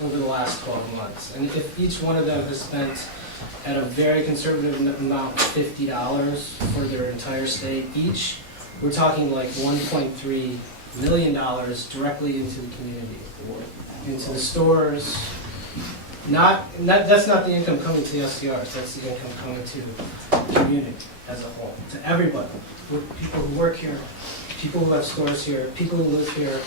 over the last 12 months. And if each one of them has spent at a very conservative amount $50 for their entire stay each, we're talking like $1.3 million directly into the community, into the stores. That's not the income coming to the SCRs, that's the income coming to the community as a whole, to everybody. People who work here, people who have stores here, people who live here.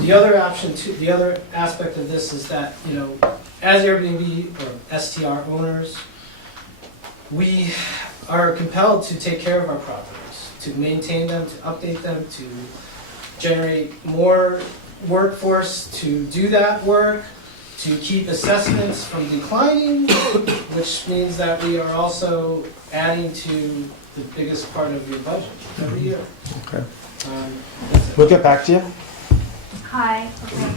The other option too, the other aspect of this is that, you know, as Airbnb or STR owners, we are compelled to take care of our properties, to maintain them, to update them, to generate more workforce to do that work, to keep assessments from declining, which means that we are also adding to the biggest part of your budget every year. Okay. That's it. We'll get back to you. Hi, okay.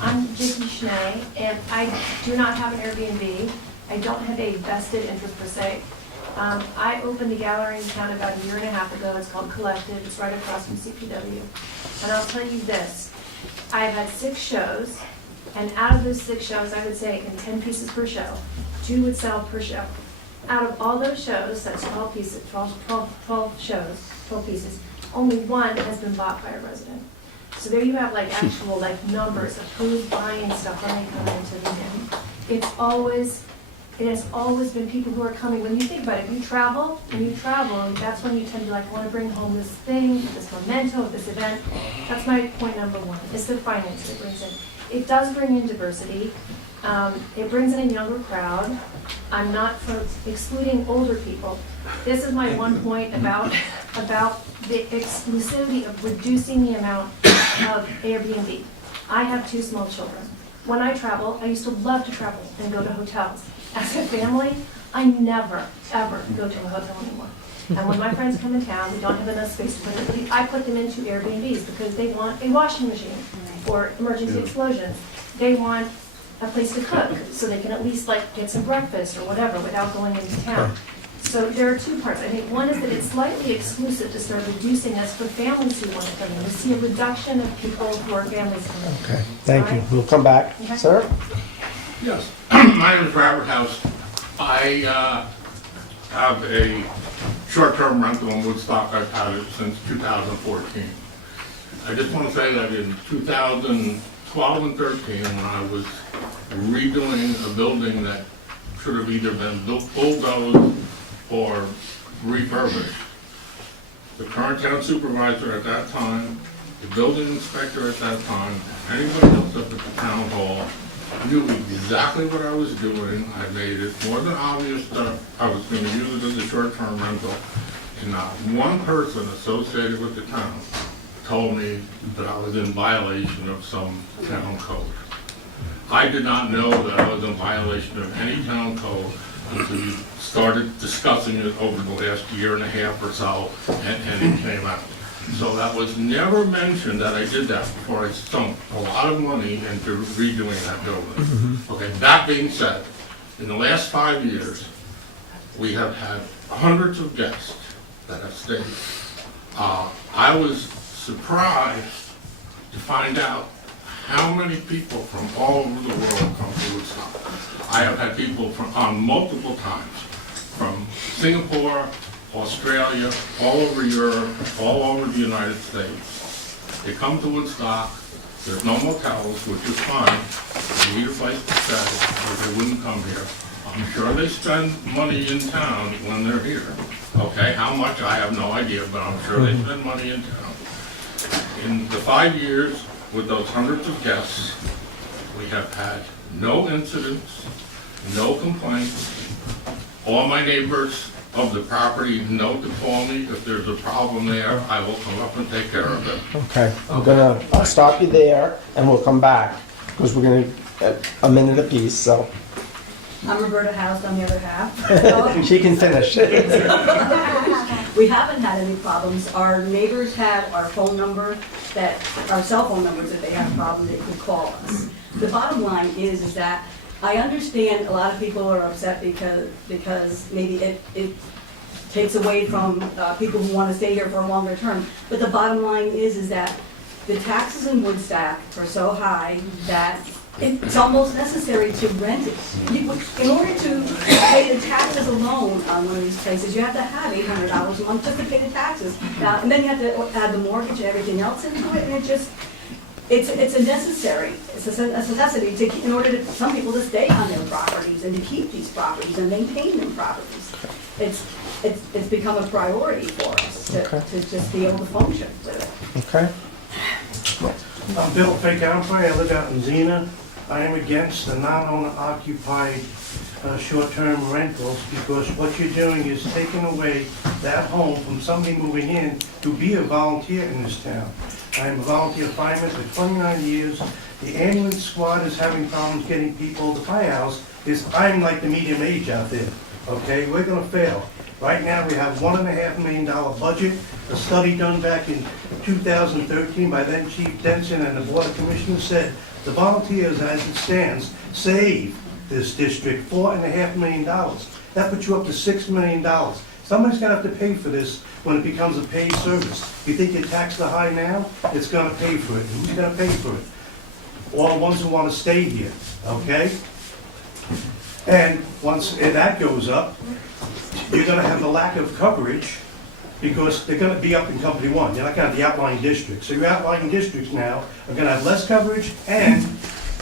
I'm Jiggy Schnee, and I do not have an Airbnb. I don't have a vested interest per se. I opened the gallery in town about a year and a half ago. It's called Collective. It's right across from CPW. And I'll tell you this, I've had 6 shows, and out of those 6 shows, I would say in 10 pieces per show, 2 would sell per show. Out of all those shows, that's 12 pieces, 12 shows, 12 pieces, only 1 has been bought by a resident. So there you have like actual like numbers of who's buying stuff when they come into the inn. It has always been people who are coming. When you think about it, if you travel, that's when you tend to like want to bring home this thing, this memento of this event. That's my point number 1. It's the finance that brings in. It does bring in diversity. It brings in a younger crowd. I'm not for excluding older people. This is my one point about the exclusivity of reducing the amount of Airbnb. I have 2 small children. When I travel, I used to love to travel and go to hotels. As a family, I never, ever go to a hotel anymore. And when my friends come in town, we don't have enough space to put them. I put them into Airbnbs because they want a washing machine for emergency explosions. They want a place to cook so they can at least like get some breakfast or whatever without going into town. So there are 2 parts. I think one is that it's slightly exclusive to start reducing us for families who want to come in. We see a reduction of people who are families coming in. Okay, thank you. We'll come back. Okay. Sir? Yes, my name is Robert House. I have a short-term rental in Woodstock. I've had it since 2014. I just want to say that in 2012 and 13, when I was redoing a building that should have either been bulldozed or refurbished, the current town supervisor at that time, the building inspector at that time, anybody else up at the town hall knew exactly what I was doing. I made it more than obvious that I was going to use it as a short-term rental, and not one person associated with the town told me that I was in violation of some town code. I did not know that I was in violation of any town code until we started discussing it over the last year and a half or so, and it came out. So that was never mentioned that I did that before I sunk a lot of money into redoing that building. Okay, that being said, in the last 5 years, we have had hundreds of guests that have stayed. I was surprised to find out how many people from all over the world come to Woodstock. I have had people on multiple times from Singapore, Australia, all over Europe, all over the United States. They come to Woodstock. There's no motels, which is fine. They need a place to stay, or they wouldn't come here. I'm sure they spend money in town when they're here. Okay, how much, I have no idea, but I'm sure they spend money in town. In the 5 years with those hundreds of guests, we have had no incidents, no complaints. All my neighbors of the property know to call me if there's a problem there. I will come up and take care of it. Okay, I'll stop you there and we'll come back because we're gonna, a minute apiece, so. I'm Roberta House on the other half. She can finish. We haven't had any problems. Our neighbors have our phone number, our cell phone numbers, if they have a problem, they can call us. The bottom line is that I understand a lot of people are upset because maybe it takes away from people who want to stay here for a longer term. But the bottom line is that the taxes in Woodstock are so high that it's almost necessary to rent it. In order to pay the taxes alone on one of these places, you have to have $800 a month just to pay the taxes. Now, and then you have to add the mortgage and everything else into it, and it's a necessary, it's a necessity to, in order to, some people to stay on their properties and to keep these properties and maintain them properties. It's become a priority for us to just be able to function with it. Okay. I'm Bill Fakampa, I live out in Xena. I am against the non-owner occupied short-term rentals because what you're doing is taking away that home from somebody moving in to be a volunteer in this town. I am a volunteer fireman for 29 years. The ambulance squad is having problems getting people. The firehouse is, I'm like the medium age out there, okay? We're gonna fail. Right now, we have $1.5 million budget, a study done back in 2013 by then Chief Denson and the Board of Commissioners said the volunteers, as it stands, save this district $4.5 million. That puts you up to $6 million. Somebody's gonna have to pay for this when it becomes a paid service. You think your taxes are high now? It's gonna pay for it. Who's gonna pay for it? All the ones who wanna stay here, okay? And once that goes up, you're gonna have the lack of coverage because they're gonna be up in Company 1. You're not gonna have the outlying districts. So your outlying districts now are gonna have less coverage and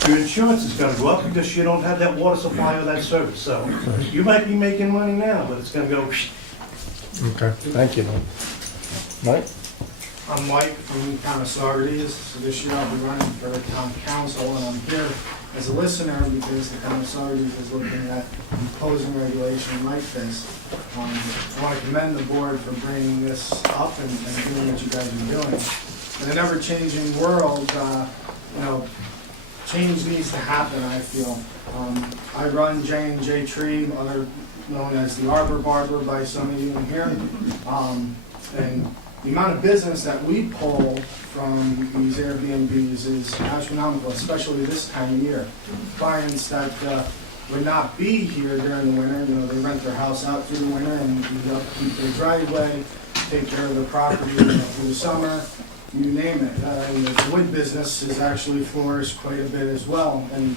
your insurance is gonna go up because you don't have that water supply or that service. So you might be making money now, but it's gonna go. Okay, thank you. Mike? I'm Mike from Town of Saugerties. So this year I'll be running for town council, and I'm here as a listener because the Town of Saugerties is looking at imposing regulation like this. I want to commend the board for bringing this up and doing what you guys are doing. In an ever-changing world, change needs to happen, I feel. I run J&J Tree, other known as the Arbor Barber by some of you in here. And the amount of business that we pull from these Airbnbs is astronomical, especially this time of year. Clients that would not be here during the winter, they rent their house out through the winter and keep their driveway, take care of the property through the summer, you name it. The wood business has actually flourished quite a bit as well. And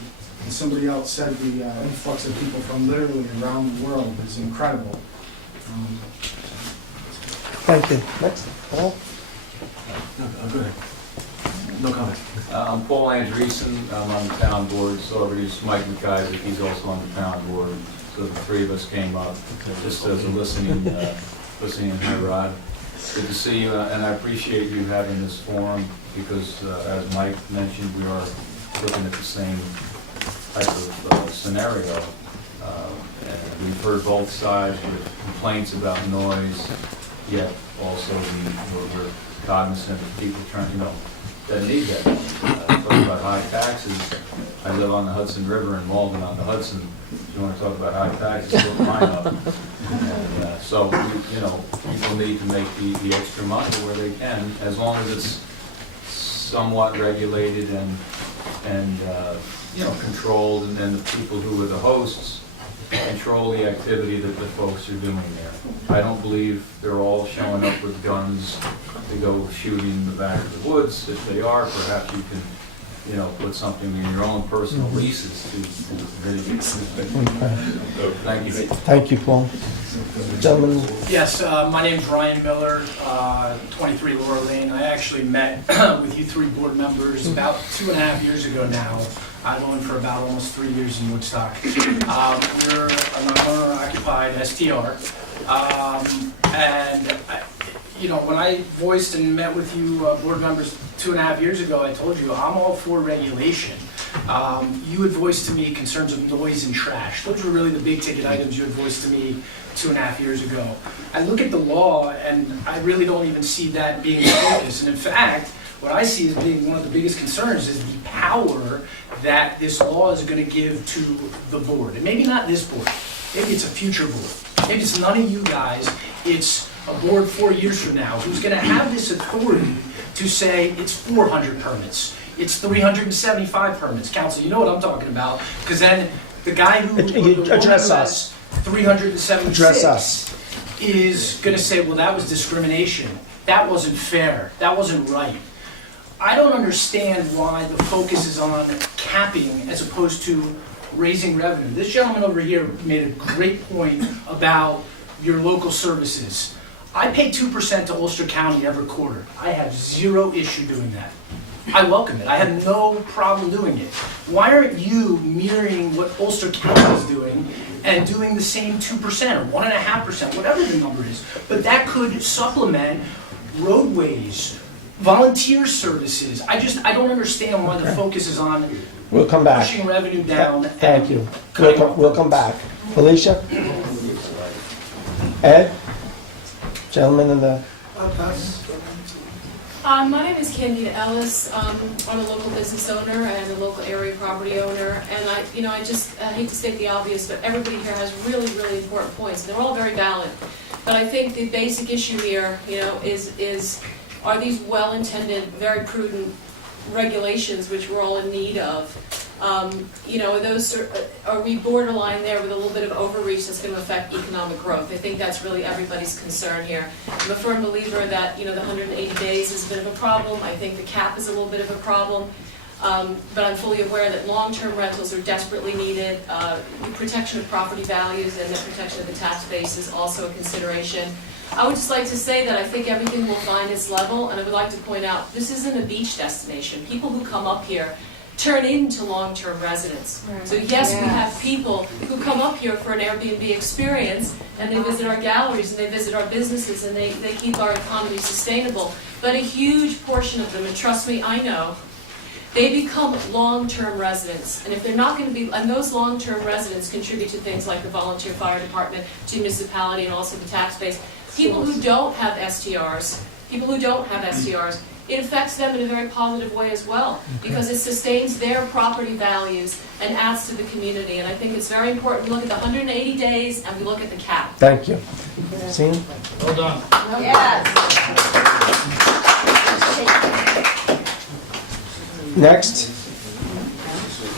somebody else said the influx of people from literally around the world is incredible. Thank you. Next, Paul? No, go ahead. No comment. I'm Paul Andreessen. I'm on the town board. So there's Mike McIsaac. He's also on the town board. So the three of us came up just as a listening high rod. Good to see you, and I appreciate you having this forum because, as Mike mentioned, we are looking at the same type of scenario. And we've heard both sides with complaints about noise, yet also we're cognizant of people trying, that need that. Talking about high taxes, I live on the Hudson River in Malden on the Hudson. If you want to talk about high taxes, look mine up. And so, people need to make the extra money where they can, as long as it's somewhat regulated and controlled, and then the people who are the hosts control the activity that the folks are doing there. I don't believe they're all showing up with guns to go shooting in the back of the woods. If they are, perhaps you can, put something in your own personal leases to mitigate. So, thank you. Thank you, Paul. Gentlemen? Yes, my name's Ryan Miller, 23 Laura Lane. I actually met with you three board members about 2.5 years ago now. I've owned for about almost 3 years in Woodstock. We're an owner-occupied STR. When I voiced and met with you board members 2.5 years ago, I told you I'm all for regulation. You had voiced to me concerns of noise and trash. Those were really the big ticket items you had voiced to me 2.5 years ago. I look at the law and I really don't even see that being the focus. And in fact, what I see as being one of the biggest concerns is the power that this law is going to give to the board. And maybe not this board. Maybe it's a future board. Maybe it's none of you guys. It's a board 4 years from now who's going to have this authority to say it's 400 permits. It's 375 permits. Council, you know what I'm talking about. Because then the guy who Address us. 376 Address us. is going to say, well, that was discrimination. That wasn't fair. That wasn't right. I don't understand why the focus is on capping as opposed to raising revenue. This gentleman over here made a great point about your local services. I pay 2% to Ulster County every quarter. I have zero issue doing that. I welcome it. I have no problem doing it. Why aren't you mirroring what Ulster County is doing and doing the same 2% or 1.5%, whatever the number is? But that could supplement roadways, volunteer services. I don't understand why the focus is on We'll come back. pushing revenue down. Thank you. cutting off We'll come back. Felicia? Ed? Gentleman in the... My name is Candida Ellis. I'm a local business owner and a local area property owner. And I hate to state the obvious, but everybody here has really, really important points. They're all very valid. But I think the basic issue here, is are these well-intended, very prudent regulations which we're all in need of? Are we borderline there with a little bit of overreach that's going to affect economic growth? I think that's really everybody's concern here. I'm a firm believer that, the 180 days is a bit of a problem. I think the cap is a little bit of a problem. But I'm fully aware that long-term rentals are desperately needed. The protection of property values and the protection of the tax base is also a consideration. I would just like to say that I think everything will find its level, and I would like to point out, this isn't a beach destination. People who come up here turn into long-term residents. Right. So yes, we have people who come up here for an Airbnb experience, and they visit our galleries, and they visit our businesses, and they keep our economy sustainable. But a huge portion of them, and trust me, I know, they become long-term residents. And if they're not going to be, and those long-term residents contribute to things like the volunteer fire department, to municipality, and also the tax base. People who don't have STRs, it affects them in a very positive way as well, because it sustains their property values and adds to the community. And I think it's very important we look at the 180 days and we look at the cap. Thank you. Sean? Well done. Yes. Next?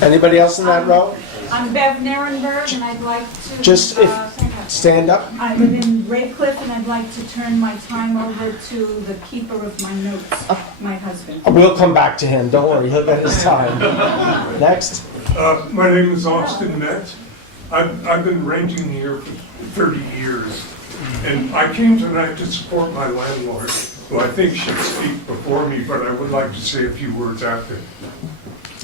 Anybody else in that row? I'm Bev Nierenberg, and I'd like to... Just stand up. I live in Raycliffe, and I'd like to turn my time over to the keeper of my notes, my husband. We'll come back to him. Don't worry. He'll get his time. Next? My name is Austin Metz. I've been renting here for 30 years, and I came tonight to support my landlord, who I think should speak before me, but I would like to say a few words after.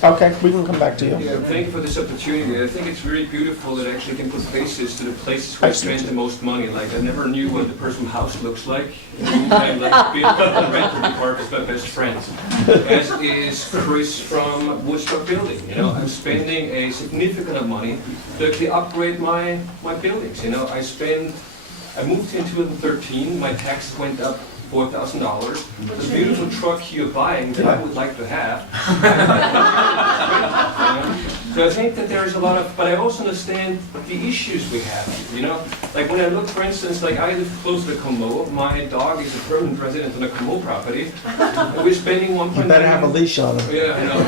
Okay, we can come back to you. Yeah, thank you for this opportunity. I think it's really beautiful that I actually can put faces to the places where I spend the most money. Like, I never knew what the person's house looks like. I'm like, being the rental department is my best friend. As is Chris from Woodstock building. I'm spending a significant amount of money to actually upgrade my buildings. I moved in 2013, my taxes went up $4,000. The beautiful truck you're buying that I would like to have. So I think that there's a lot of, but I also understand the issues we have. Like when I look, for instance, like I live close to the Como. My dog is a permanent resident on the Como property. And we're spending 1.9 You better have a leash on him. Yeah, I know.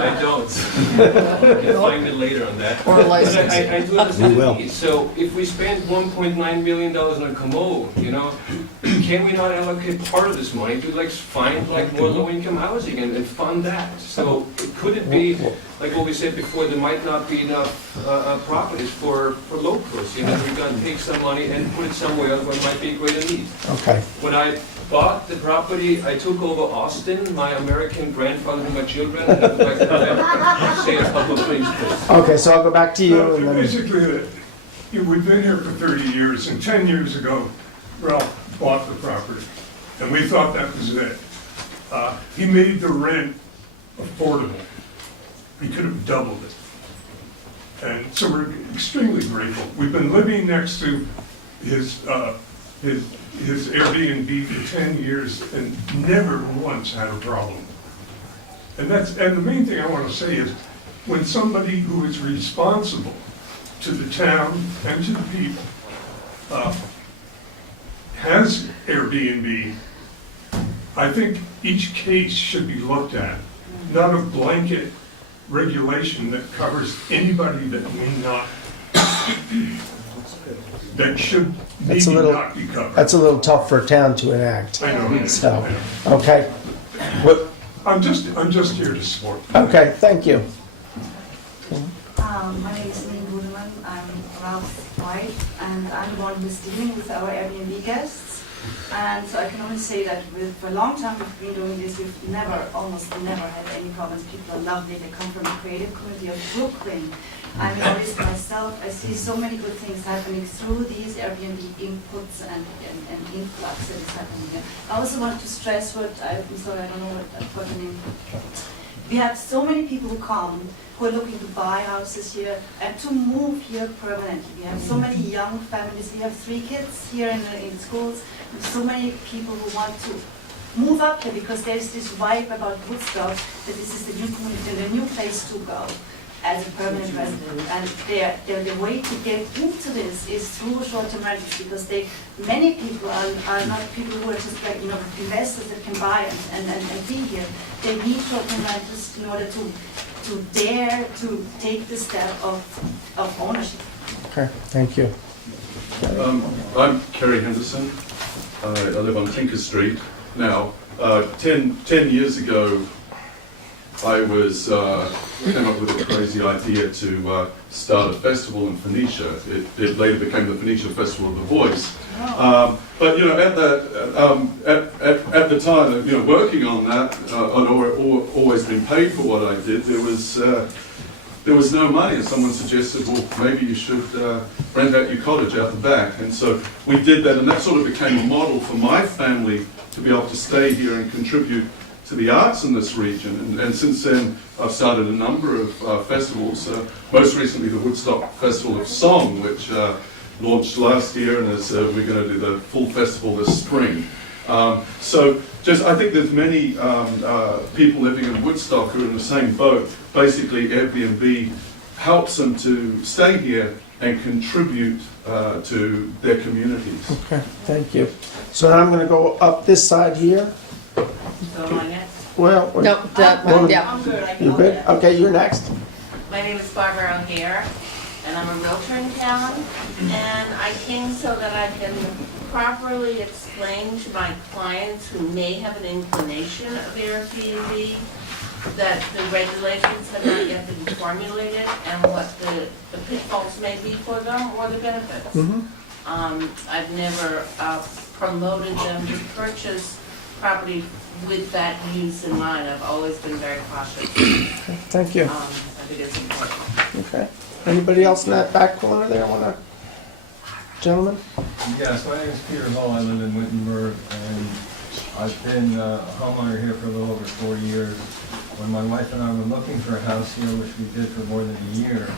I don't. You'll find it later on that. Or a license. But I do understand the needs. So if we spend $1.9 million on Como, can we not allocate part of this money to find more low-income housing and fund that? So could it be, like what we said before, there might not be enough properties for locals. We're going to take some money and put it somewhere where it might be a greater need. Okay. When I bought the property, I took over Austin, my American grandfather and my children, and I would like to say a couple of things, please. Okay, so I'll go back to you. And then... Basically, we've been here for 30 years, and 10 years ago, Ralph bought the property, and we thought that was it. He made the rent affordable. He could have doubled it. And so we're extremely grateful. We've been living next to his Airbnb for 10 years and never once had a problem. And the main thing I want to say is, when somebody who is responsible to the town and to the people has Airbnb, I think each case should be looked at, not a blanket regulation that covers anybody that may not, that should maybe not be covered. That's a little tough for a town to enact. I know. So, okay. I'm just here to support. Okay, thank you. My name is Lynn Budeman. I'm Ralph's wife, and I'm the one who's dealing with our Airbnb guests. And so I can only say that for a long time we've been doing this, we've almost never had any problems. People are lovely. They come from the creative community of Brooklyn. I'm an artist myself. I see so many good things happening through these Airbnb inputs and influx that is happening here. I also want to stress what I'm sorry, I don't know what I've got the name. We have so many people who come who are looking to buy houses here and to move here permanently. We have so many young families. We have 3 kids here in schools. We have so many people who want to move up here because there's this vibe about Woodstock that this is the new community, the new place to go as a permanent resident. And the way to get into this is through short-term rentals because many people are not people who are just like, investors that can buy and be here. They need short-term rentals in order to dare to take the step of ownership. Okay, thank you. I'm Kerry Henderson. I live on Tinker Street now. 10 years ago, I came up with a crazy idea to start a festival in Phoenicia. It later became the Phoenicia Festival of the Voice. But at the time, working on that, I'd always been paid for what I did. There was no money, and someone suggested, well, maybe you should rent out your cottage out the back. And so we did that, and that sort of became a model for my family to be able to stay here and contribute to the arts in this region. And since then, I've started a number of festivals, most recently the Woodstock Festival of Song, which launched last year, and we're going to do the full festival this spring. So I think there's many people living in Woodstock who are in the same boat. Basically, Airbnb helps them to stay here and contribute to their communities. Okay, thank you. So now I'm going to go up this side here. So am I next? Well, No, yeah. I'm good. I can You go good? there. Okay, you're next. My name is Barbara O'Hare, and I'm a realtor in town. And I came so that I can properly explain to my clients who may have an inclination of Airbnb that the regulations have not yet been formulated and what the pitfalls may be for them or the benefits. I've never promoted them to purchase property with that use in mind. I've always been very cautious. Thank you. I think it's important. Okay. Anybody else in that back corner there gentlemen? Yes, my name is Peter Hull. I live in Wittenberg, and I've been a homeowner here for a little over 4 years. When my wife and I were looking for a house here, which we did for more than a year,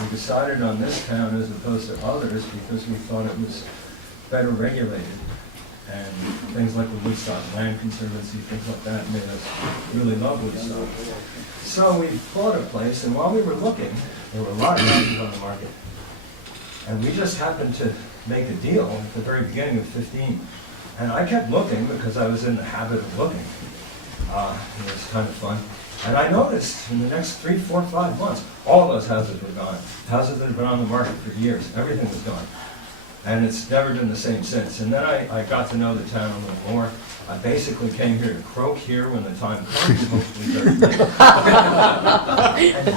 we decided on this town as opposed to others because we thought it was better regulated. And things like the Woodstock Land Conservancy, things like that, made us really love Woodstock. So we bought a place, and while we were looking, there were a lot of houses on the market. And we just happened to make a deal at the very beginning of 15. And I kept looking because I was in the habit of looking. It was kind of fun. And I noticed in the next 3, 4, 5 months, all those houses were gone. Houses that had been on the market for years, everything was gone. And it's never been the same since. And then I got to know the town a little more. I basically came here to croak here when the time comes, hopefully very late. And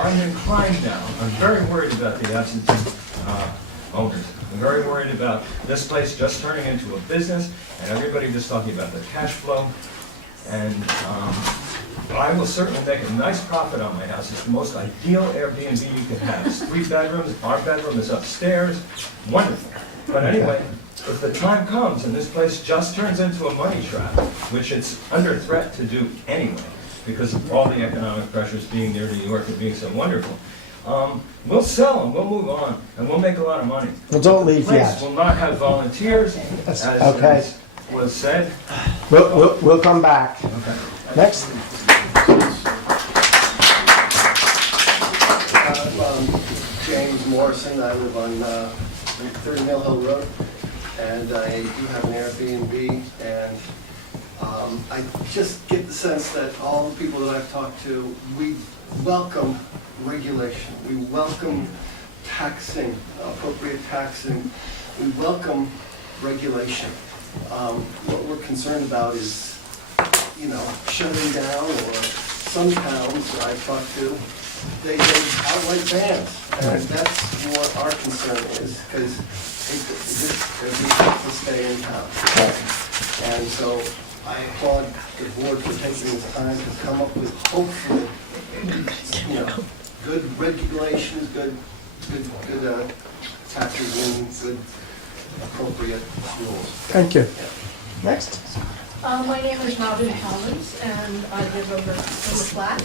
I'm inclined now. I'm very worried about the absentee owners. I'm very worried about this place just turning into a business and everybody just talking about the cash flow. And I will certainly make a nice profit on my house. It's the most ideal Airbnb you can have. It's 3 bedrooms. Our bedroom is upstairs. Wonderful. But anyway, if the time comes and this place just turns into a money trap, which it's under threat to do anyway, because of all the economic pressures being near New York and being so wonderful, we'll sell and we'll move on and we'll make a lot of money. Well, don't leave The yet. place will not have volunteers, Okay. as was said. We'll come back. Okay. Next. James Morrison. I live on 30 Mill Hill Road, and I do have an Airbnb, and I just get the sense that all the people that I've talked to, we welcome regulation. We welcome taxing, appropriate taxing. We welcome regulation. What we're concerned about is you know, shutting down, or some towns that I've talked to, they outright bans. And that's what our concern is, because we have to stay in town. And so I applaud the board for taking the time to come up with, hopefully, you know, good regulations, good factors in, good appropriate rules. Thank you. Next. My name is Robin Collins, and I live over in the flat.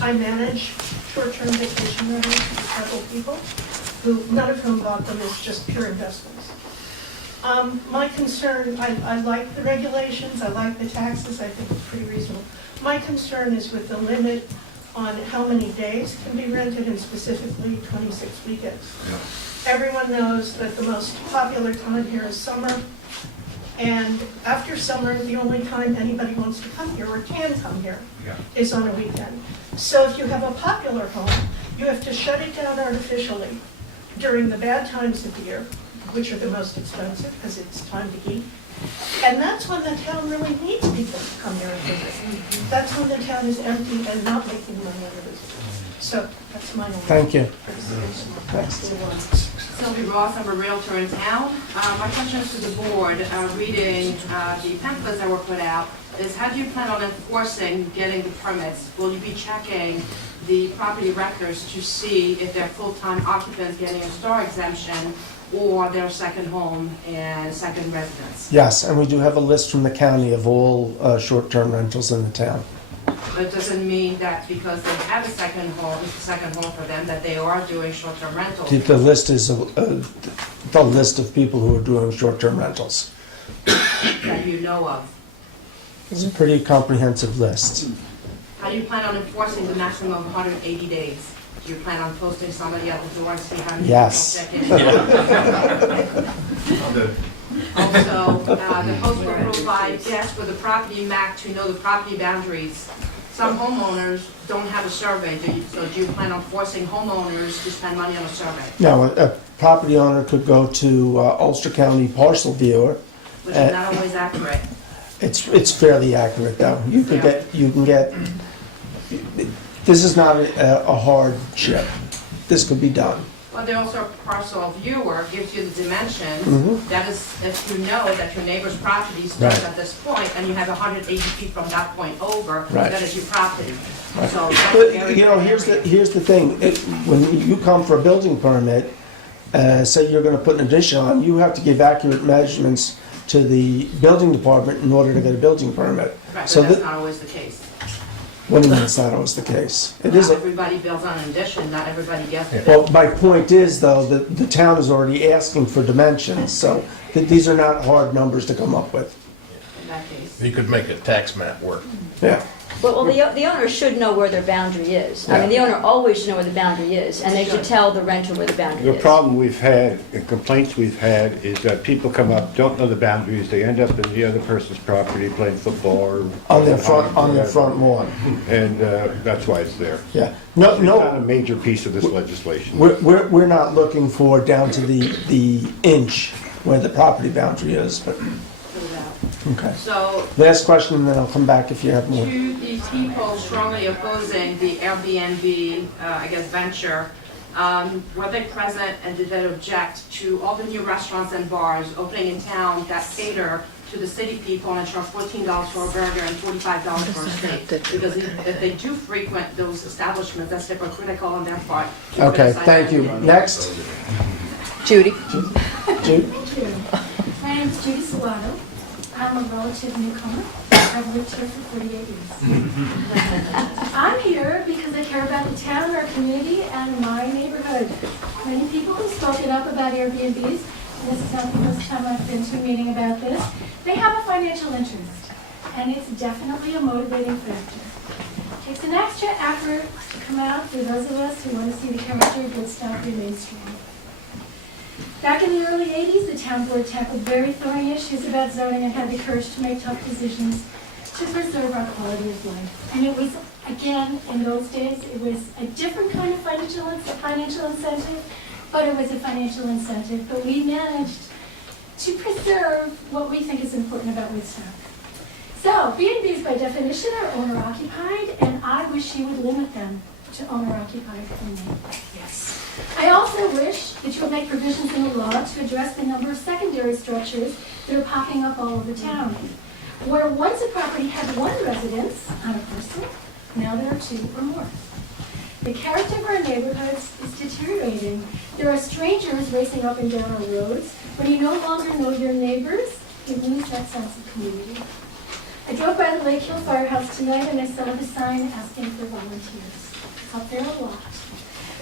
I manage short-term vacation rentals for several people, who, none of whom bought them as just pure investments. My concern, I like the regulations, I like the taxes, I think it's pretty reasonable. My concern is with the limit on how many days can be rented, and specifically 26 weekends. Everyone knows that the most popular time here is summer, and after summer, the only time anybody wants to come here or can come here is on a weekend. So if you have a popular home, you have to shut it down artificially during the bad times of the year, which are the most expensive because it's time to eat. And that's when the town really needs people to come here and visit. That's when the town is empty and not making money on the visitors. So that's my only Thank you. criticism. Next. Sylvie Ross, I'm a realtor in town. My question is to the board, reading the pamphlets that were put out, is how do you plan on enforcing getting the permits? Will you be checking the property records to see if they're full-time occupants getting a star exemption, or their second home and second residence? Yes, and we do have a list from the county of all short-term rentals in the town. But it doesn't mean that because they have a second home, it's a second home for them, that they are doing short-term rentals. The list is the list of people who are doing short-term rentals. That you know of. It's a pretty comprehensive list. How do you plan on enforcing the maximum of 180 days? Do you plan on posting somebody at the door and see how many Yes. people check in? Also, the host will provide guests with a property map to know the property boundaries. Some homeowners don't have a survey, so do you plan on forcing homeowners to spend money on a survey? Now, a property owner could go to Ulster County Parcel Viewer. Which is not always accurate. It's fairly accurate, though. You can get. This is not a hardship. This could be done. Well, there also a parcel viewer gives you the dimension. Mhm. That is, if you know that your neighbor's property starts at this point and you have 180 feet from that point over, Right. that is your property. Right. So that's But, very you know, here's the thing. When you come for a building permit, say you're going to put an addition on, you have to give accurate measurements to the building department in order to get a building permit. Right, So but that's that, not always the case. what do you mean it's not always the case? It Not is. everybody builds on an addition, not everybody gets it. Well, my point is, though, that the town is already asking for dimensions, so these are not hard numbers to come up with. In that case. You could make a tax map work. Yeah. Well, the owner should know where their boundary is. I mean, the owner always should know where the boundary is, and they should tell the renter where the boundary The is. problem we've had, and complaints we've had, is that people come up, don't know the boundaries, they end up in the other person's property playing football or... On their front lawn. And that's why it's there. Yeah. It's not a major piece of this legislation. We're not looking for down to the inch where the property boundary is, but, okay. So, Last question, and then I'll come back if you have more. to these people strongly opposing the Airbnb, venture, were they present and did they object to all the new restaurants and bars opening in town that cater to the city people and charge $14 for a burger and $45 for a steak? Because if they do frequent those establishments, that's hypocritical on their part. to Okay, criticize thank you. them. Next. Judy. Judy. My name is Judy Solano. I'm a relative newcomer. I've lived here for 48 years. I'm here because I care about the town, our community, and my neighborhood. Many people have spoken up about Airbnbs. This is not the first time I've been to a meeting about this. They have a financial interest, and it's definitely a motivating factor. It takes an extra effort to come out for those of us who want to see the character of Woodstock remain strong. Back in the early 80s, the town board tackled very thorny issues about zoning and had the courage to make tough decisions to preserve our quality of life. And it was, again, in those days, it was a different kind of financial incentive, but it was a financial incentive. But we managed to preserve what we think is important about Woodstock. So, B&Bs by definition are owner-occupied, and I wish you would limit them to owner-occupied only. Yes. I also wish that you would make provisions in the law to address the number of secondary structures that are popping up all over town. Where once a property had one residence on a person, now there are two or more. The character of our neighborhoods is deteriorating. There are strangers racing up and down our roads. When you no longer know your neighbors, you lose that sense of community. I drove by the Lake Hill Firehouse tonight and I saw the sign asking for volunteers. It's up there a lot.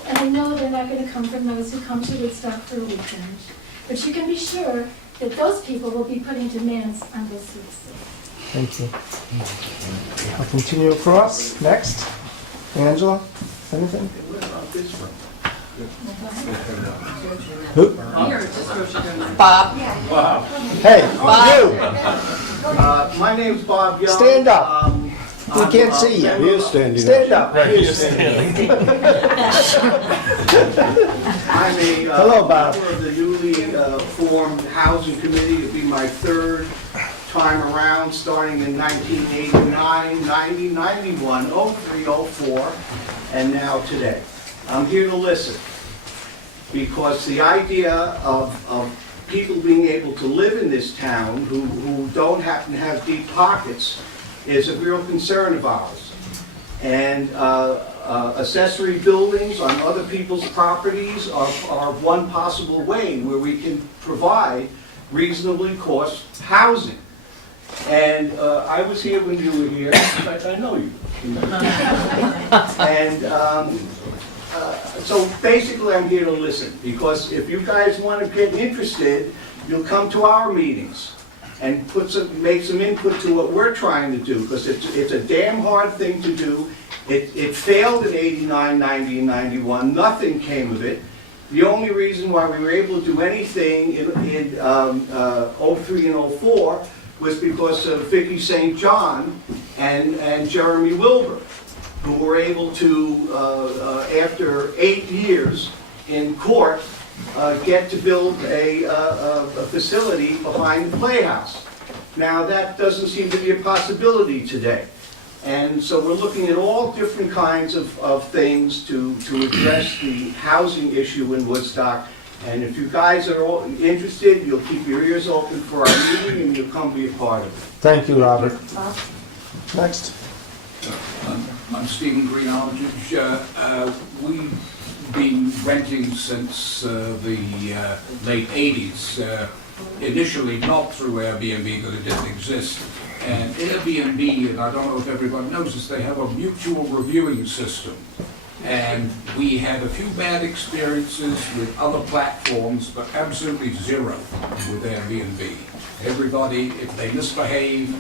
And I know they're not going to come from those who come to Woodstock for a weekend. But you can be sure that those people will be putting demands on those services. Thank you. I'll continue across. Next. Angela, anything? Who? Bob. Hey, Bob. you. My name's Bob Young. Stand up. We can't see you. He is standing up. Stand up. He is standing. I'm a Hello, Bob. member of the newly formed Housing Committee. It'll be my third time around, starting in 1989, 90, 91, 03, 04, and now today. I'm here to listen because the idea of people being able to live in this town who don't happen to have deep pockets is a real concern of ours. And accessory buildings on other people's properties are one possible way where we can provide reasonably cost housing. And I was here when you were here. In fact, I know you. And so basically I'm here to listen, because if you guys want to get interested, you'll come to our meetings and make some input to what we're trying to do, because it's a damn hard thing to do. It failed in 89, 90, and 91. Nothing came of it. The only reason why we were able to do anything in 03 and 04 was because of Vicky St. John and Jeremy Wilbur, who were able to, after 8 years in court, get to build a facility behind the Playhouse. Now, that doesn't seem to be a possibility today. And so we're looking at all different kinds of things to address the housing issue in Woodstock. And if you guys are all interested, you'll keep your ears open for our meeting and you'll come be a part of it. Thank you, Robert. Next. I'm Stephen Green Armitage. We've been renting since the late 80s. Initially not through Airbnb because it didn't exist. And Airbnb, and I don't know if everyone knows this, they have a mutual reviewing system. And we had a few bad experiences with other platforms, but absolutely zero with Airbnb. Everybody, if they misbehave,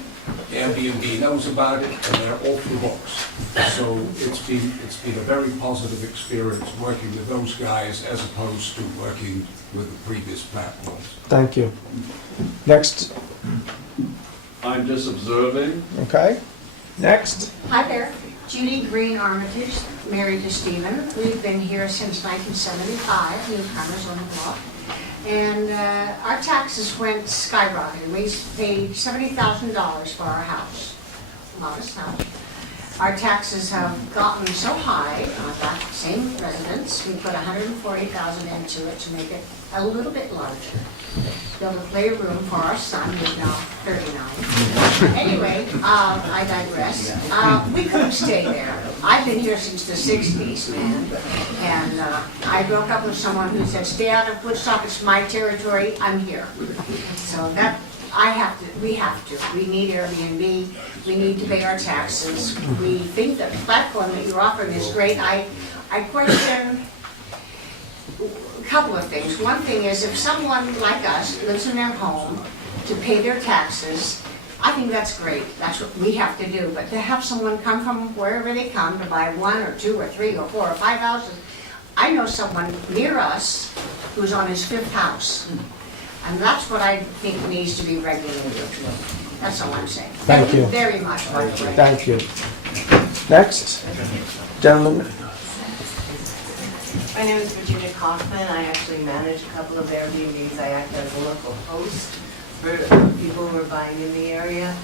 Airbnb knows about it and they're off the books. So it's been a very positive experience working with those guys as opposed to working with the previous platforms. Thank you. Next. I'm just observing. Okay. Next. Hi there. Judy Green Armitage, married to Stephen. We've been here since 1975, newcomers on the block. And our taxes went skyrocketing. We paid $70,000 for our house, modest house. Our taxes have gotten so high on that same residence, we put $140,000 into it to make it a little bit larger. Built a playroom for our son, who's now 39. Anyway, I digress. We couldn't stay there. I've been here since the 60s, man. And I broke up with someone who said, stay out of Woodstock, it's my territory, I'm here. So that, we have to. We need Airbnb, we need to pay our taxes. We think that the platform that you're offering is great. I question a couple of things. One thing is, if someone like us lives in their home to pay their taxes, I think that's great. That's what we have to do. But to have someone come from wherever they come to buy 1 or 2 or 3 or 4 or 5 houses, I know someone near us who's on his 5th house. And that's what I think needs to be regulated. That's all I'm saying. Thank you. Very much, by the way. Thank you. Next. Gentlemen. My name is Virginia Kaufman. I actually manage a couple of Airbnbs. I act as a local host. for people who are buying in the area.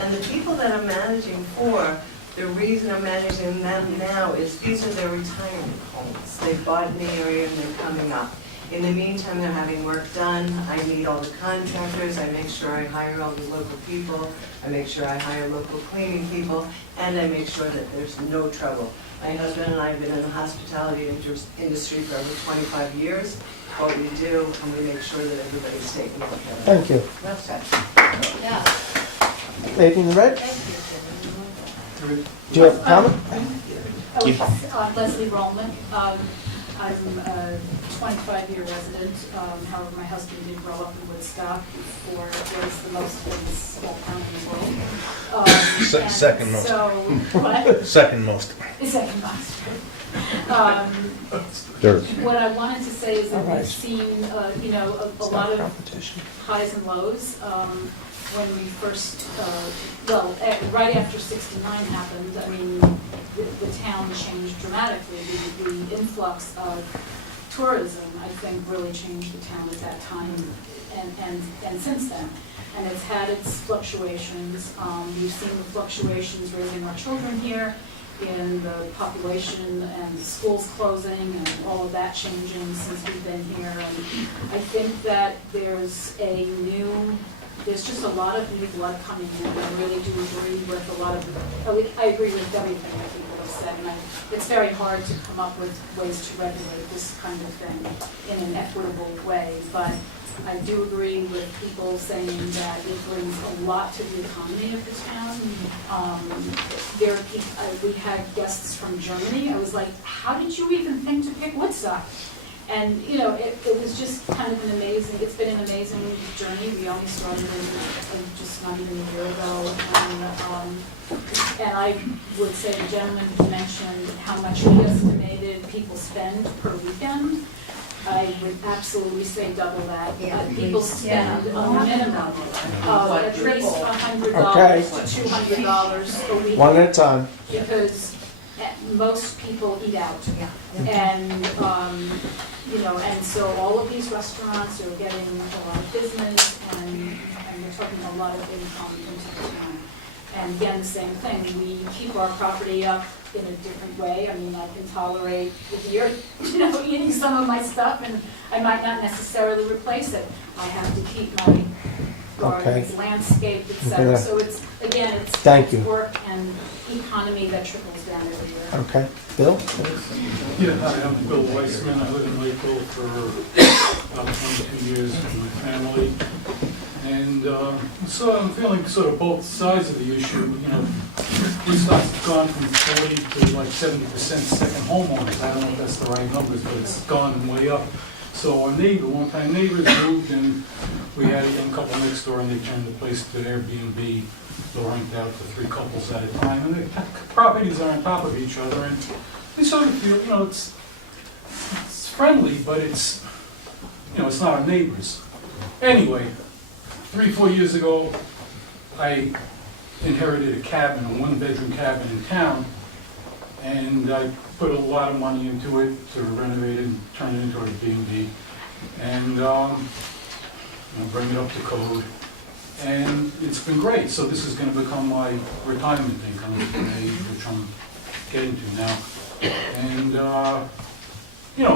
And the people that I'm managing for, the reason I'm managing them now is these are their retirement homes. They bought in the area and they're coming up. In the meantime, they're having work done. I meet all the contractors. I make sure I hire all the local people. I make sure I hire local cleaning people. And I make sure that there's no trouble. My husband and I have been in the hospitality industry for over 25 years. What we do, and we make sure that everybody's taken care of. Thank you. That's it. Yeah. Lady in the red? Do you have a comment? Leslie Rollman. I'm a 25-year resident. However, my husband did grow up in Woodstock before it was the most famous small town in the world. Second most. So, what? Second most. Second most. What I wanted to say is that we've seen, a lot of highs and lows. When we first, right after '69 happened, I mean, the town changed dramatically. The influx of tourism, I think, really changed the town at that time and since then. And it's had its fluctuations. You've seen the fluctuations raising our children here, in the population and the schools closing and all of that changing since we've been here. And I think that there's just a lot of new blood coming in. I really do agree with a lot of, I agree with everything that people have said. And it's very hard to come up with ways to regulate this kind of thing in an equitable way. But I do agree with people saying that it brings a lot to the economy of this town. There are people, we had guests from Germany. I was like, how did you even think to pick Woodstock? And, it was just kind of it's been an amazing journey. We only started just not even a year ago. And I would say the gentleman who mentioned how much we estimated people spend per weekend, I would absolutely say double that. People spend a minimum of at least $100 to $200 a week. One at a time. Because most people eat out. And, and so all of these restaurants are getting a lot of business and we're talking a lot of income into the town. And again, the same thing, we keep our property up in a different way. I mean, I can tolerate if you're, eating some of my stuff and I might not necessarily replace it. I have to keep my gardens landscaped, etc. So it's, again, it's work and economy that trickles down every year. Okay. Bill? Yeah, hi, I'm Bill Weissman. I live in Lakeville for about 22 years with my family. And so I'm feeling sort of both sides of the issue. Woodstock's gone from 40 to like 70% second homeowners. I don't know if that's the right numbers, but it's gone way up. So our longtime neighbors moved, and we had a young couple next door, and they turned the place to Airbnb. They'll rent out to 3 couples at a time, and the properties are on top of each other, and we sort of feel, it's friendly, but it's not our neighbors. Anyway, 3-4 years ago, I inherited a cabin, a 1-bedroom cabin in town, and I put a lot of money into it to renovate it and turn it into a B&B, and bring it up to code. And it's been great. So this is going to become my retirement income, which I'm getting to now. And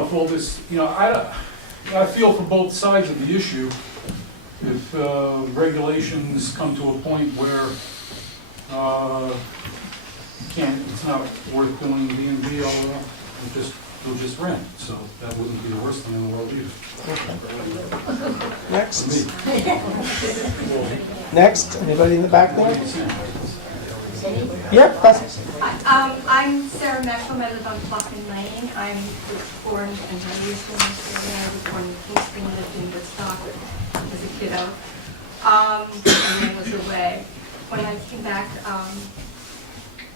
for all this, I feel for both sides of the issue. If regulations come to a point where it's not worth doing B&B, we'll just rent. So that wouldn't be the worst thing in the world either. Next. Next. Anybody in the back there? Yep. I'm Sarah Maxwell. I live on Pluckin Lane. I was born and raised in this area. I was born in Kingston, lived in Woodstock as a kiddo, and then was away. When I came back,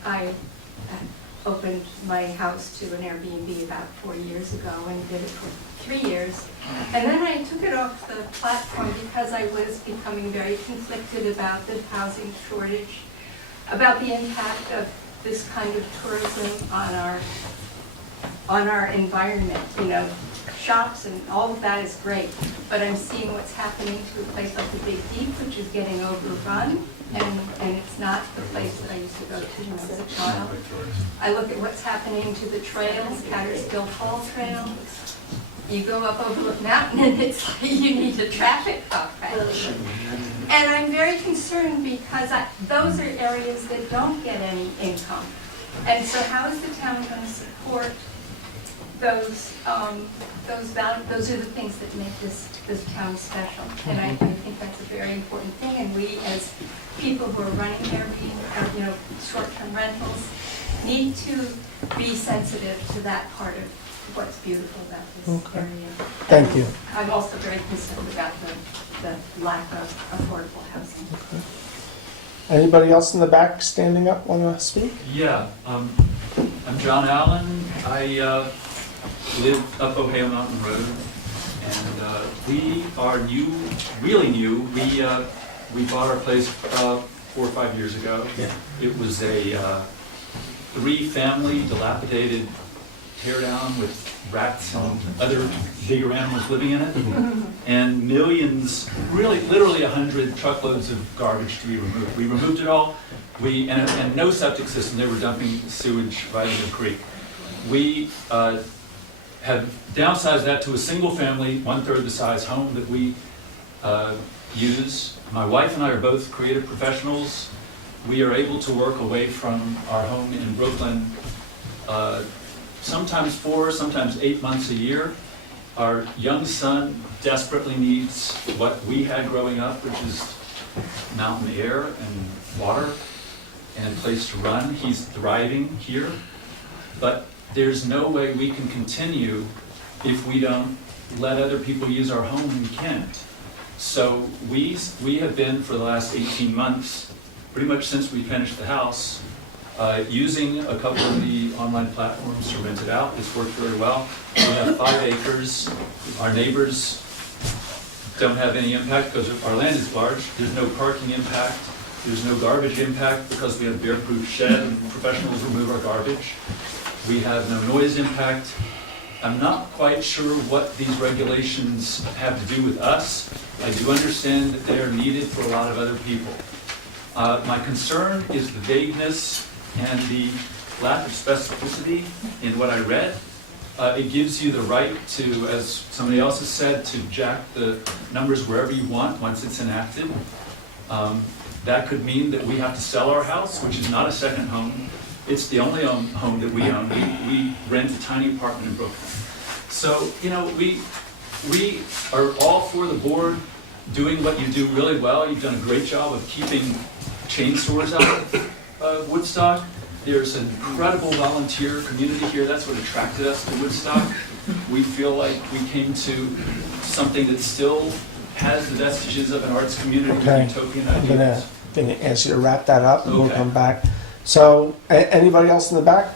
I opened my house to an Airbnb about 4 years ago and did it for 3 years. And then I took it off the platform because I was becoming very conflicted about the housing shortage, about the impact of this kind of tourism on our on our environment, you know, shops and all of that is great, but I'm seeing what's happening to a place like the Big Deep, which is getting overrun, and it's not the place that I used to go to when I was a child. I look at what's happening to the trails, Cattersgill Fall Trail. You go up Overlook Mountain and it's like you need a traffic cop practically. And I'm very concerned because those are areas that don't get any income. And so how is the town going to support those are the things that make this town special. And I think that's a very important thing. And we, as people who are running Airbnb, you know, short-term rentals, need to be sensitive to that part of what's beautiful about this area. Thank you. I'm also very concerned about the lack of affordable housing. Anybody else in the back standing up want to speak? Yeah, I'm John Allen. I live up Ohio Mountain Road, and we are new, really new. We bought our place 4 or 5 years ago. Yeah. It was a 3-family dilapidated teardown with rats and other bigger animals living in it, and millions, really literally 100 truckloads of garbage to be removed. We removed it all. And no septic system. They were dumping sewage right in the creek. We have downsized that to a single family, 1/3 the size home that we use. My wife and I are both creative professionals. We are able to work away from our home in Brooklyn sometimes 4, sometimes 8 months a year. Our young son desperately needs what we had growing up, which is mountain air and water and a place to run. He's thriving here, but there's no way we can continue if we don't let other people use our home, and we can't. So we have been, for the last 18 months, pretty much since we finished the house, using a couple of the online platforms to rent it out. It's worked very well. We have 5 acres. Our neighbors don't have any impact because our land is large. There's no parking impact. There's no garbage impact because we have bear-proof shed and professionals remove our garbage. We have no noise impact. I'm not quite sure what these regulations have to do with us. I do understand that they are needed for a lot of other people. My concern is the vagueness and the lack of specificity in what I read. It gives you the right to, as somebody else has said, to jack the numbers wherever you want once it's enacted. That could mean that we have to sell our house, which is not a second home. It's the only home that we own. We rent a tiny apartment in Brooklyn. So, you know, we are all for the board doing what you do really well. You've done a great job of keeping chain stores out of Woodstock. There's an incredible volunteer community here. That's what attracted us to Woodstock. We feel like we came to something that still has the vestiges of an arts community with utopian ideas. I'm going to ask you to wrap that up, and we'll come back. So, anybody else in the back?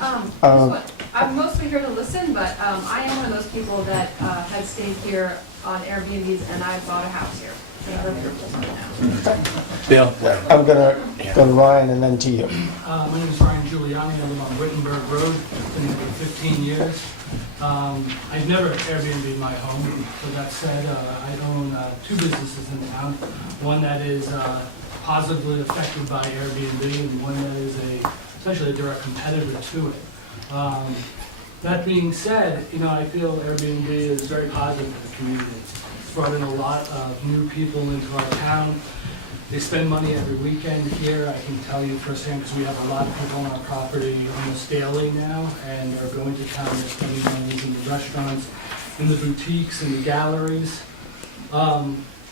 I'm mostly here to listen, but I am one of those people that had stayed here on Airbnbs, and I bought a house here. And I live here full time now. Bill? I'm going to go to Ryan and then to you. My name is Ryan Giuliani. I live on Wittenberg Road. I've been here for 15 years. I've never Airbnb'd my home. So that said, I own 2 businesses in town. One that is positively affected by Airbnb, and one that is essentially a direct competitor to it. That being said, you know, I feel Airbnb is very positive for the community. It's brought in a lot of new people into our town. They spend money every weekend here. I can tell you firsthand because we have a lot of people on our property almost daily now, and are going to town. They're spending money in the restaurants, in the boutiques, in the galleries.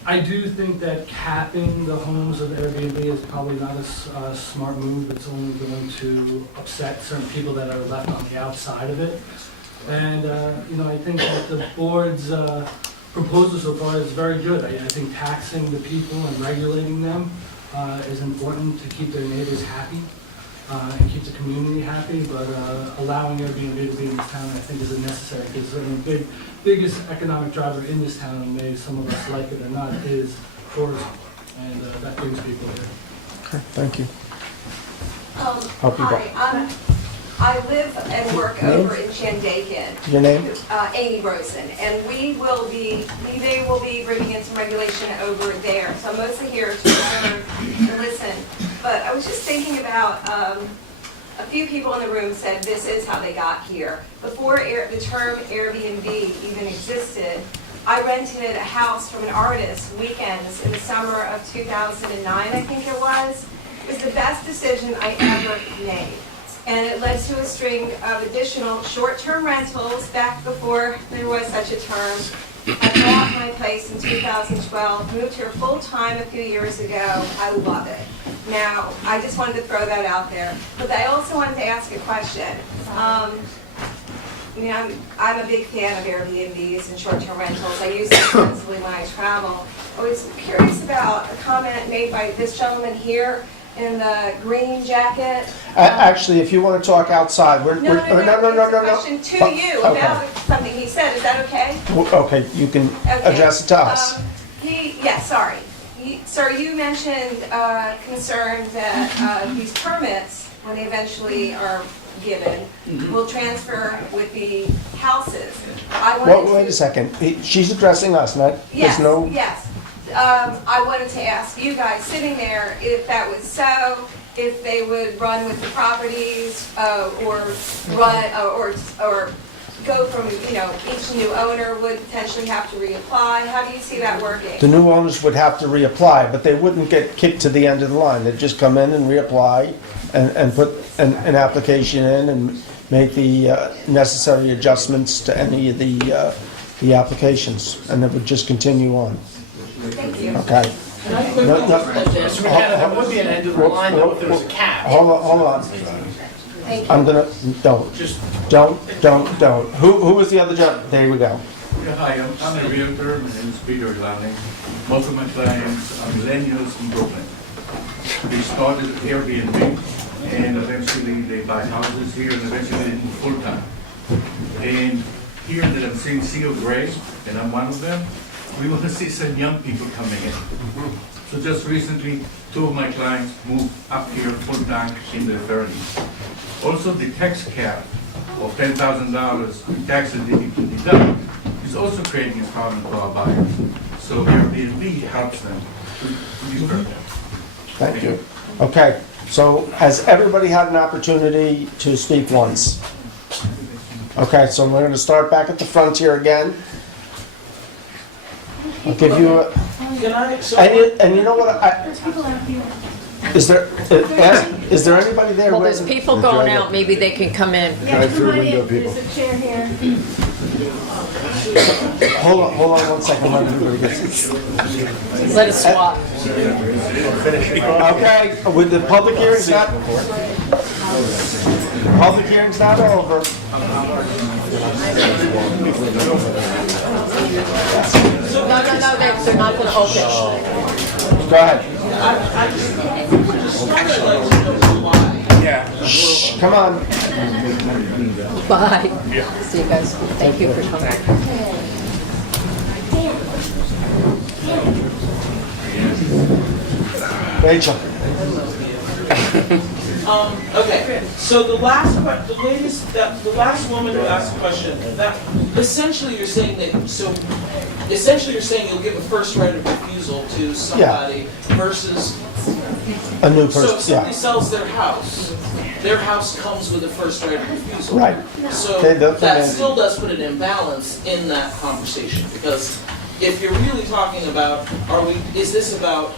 I do think that capping the homes of Airbnb is probably not a smart move. It's only going to upset certain people that are left on the outside of it. And you know, I think that the board's proposal so far is very good. I think taxing the people and regulating them is important to keep their neighbors happy and keep the community happy. But allowing Airbnb to be in this town, I think, is necessary because the biggest economic driver in this town, and maybe some of us like it or not, is tourism, and that brings people here. Okay, thank you. Hi, I live and work over in Shandaken. Your name? Amy Rosen, and they will be bringing in some regulation over there. So I'm mostly here to learn and listen. But I was just thinking about, a few people in the room said this is how they got here. Before the term Airbnb even existed, I rented a house from an artist weekends in the summer of 2009, I think it was. It was the best decision I ever made. And it led to a string of additional short-term rentals back before there was such a term. I bought my place in 2012, moved here full-time a few years ago. I love it. Now, I just wanted to throw that out there. But I also wanted to ask a question. I'm a big fan of Airbnbs and short-term rentals. I use them extensively when I travel. I was curious about a comment made by this gentleman here in the green jacket. Actually, if you want to talk outside, we're... No. no. It's a question to you about something he said. Is that okay? Okay, you can address it to us. Sorry. Sir, you mentioned concern that these permits, when they eventually are given, will transfer with the houses. Wait a second. She's addressing us, not... Yes, there's no... yes. I wanted to ask you guys sitting there if that was so, if they would run with the properties, or go from, each new owner would potentially have to reapply. How do you see that working? The new owners would have to reapply, but they wouldn't get kicked to the end of the line. They'd just come in and reapply and put an application in and make the necessary adjustments to any of the applications, and it would just continue on. Thank you. Okay. There would be an end of the line though if there was a cap. Hold on. Thank you. I'm gonna, don't. Who was the other gentleman? There we go. Yeah, hi, I'm a realtor. My name is Peter Lanning. Most of my clients are millennials in Brooklyn. They started Airbnb, and eventually they buy houses here, and eventually they move full-time. And here that I'm seeing Sea of Gray, and I'm one of them, we want to see some young people coming in. So just recently, 2 of my clients moved up here full-time in their 30s. Also, the tax cap of $10,000 taxes that you can deduct is also creating a problem for our buyers. So Airbnb helps them to defer that. Thank you. Okay, so has everybody had an opportunity to speak once? Okay, so we're going to start back at the front here again. I'll give you a... And you know what? Is there anybody there? Well, there's people going out, maybe they can come in. Yeah, come on in, there's a chair here. Hold on 1 second, let everybody get... Let us swap. Okay, with the public hearing's not... Public hearing's not over. No, they're not going to open. Go ahead. Yeah. Shh, come on. Bye. See you guys. Thank you for coming. Rachel. Okay, so the last woman who asked a question, that essentially you're saying you'll give a first right of refusal to somebody versus a new person. So if somebody sells their house comes with a first right of refusal. Right. So that still does put an imbalance in that conversation, because if you're really talking about, is this about,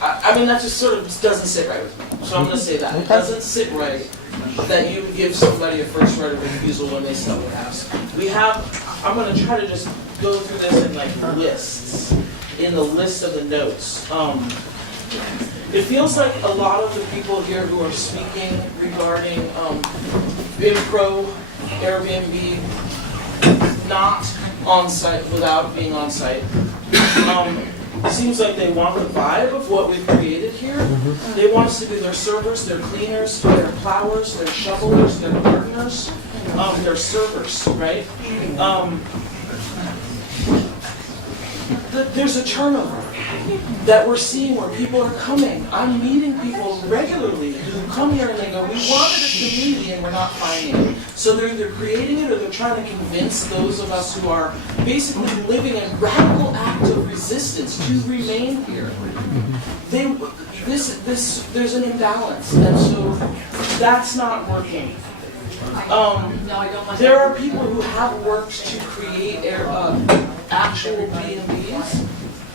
I mean, that just sort of doesn't sit right with me. So I'm going to say that. It doesn't sit right that you would give somebody a first right of refusal when they sell their house. I'm going to try to just go through this in like lists, in the list of the notes. It feels like a lot of the people here who are speaking regarding Impro, Airbnb, not on-site, without being on-site, it seems like they want the vibe of what we've created here. They want us to be their servers, their cleaners, their plowers, their shovelers, their gardeners, their servers, right? There's a turnover. that we're seeing where people are coming. I'm meeting people regularly who come here and they go, we wanted a community and we're not finding it. So they're either creating it or they're trying to convince those of us who are basically living a radical act of resistance to remain here. There's an imbalance, and so that's not working. There are people who have worked to create actual B&Bs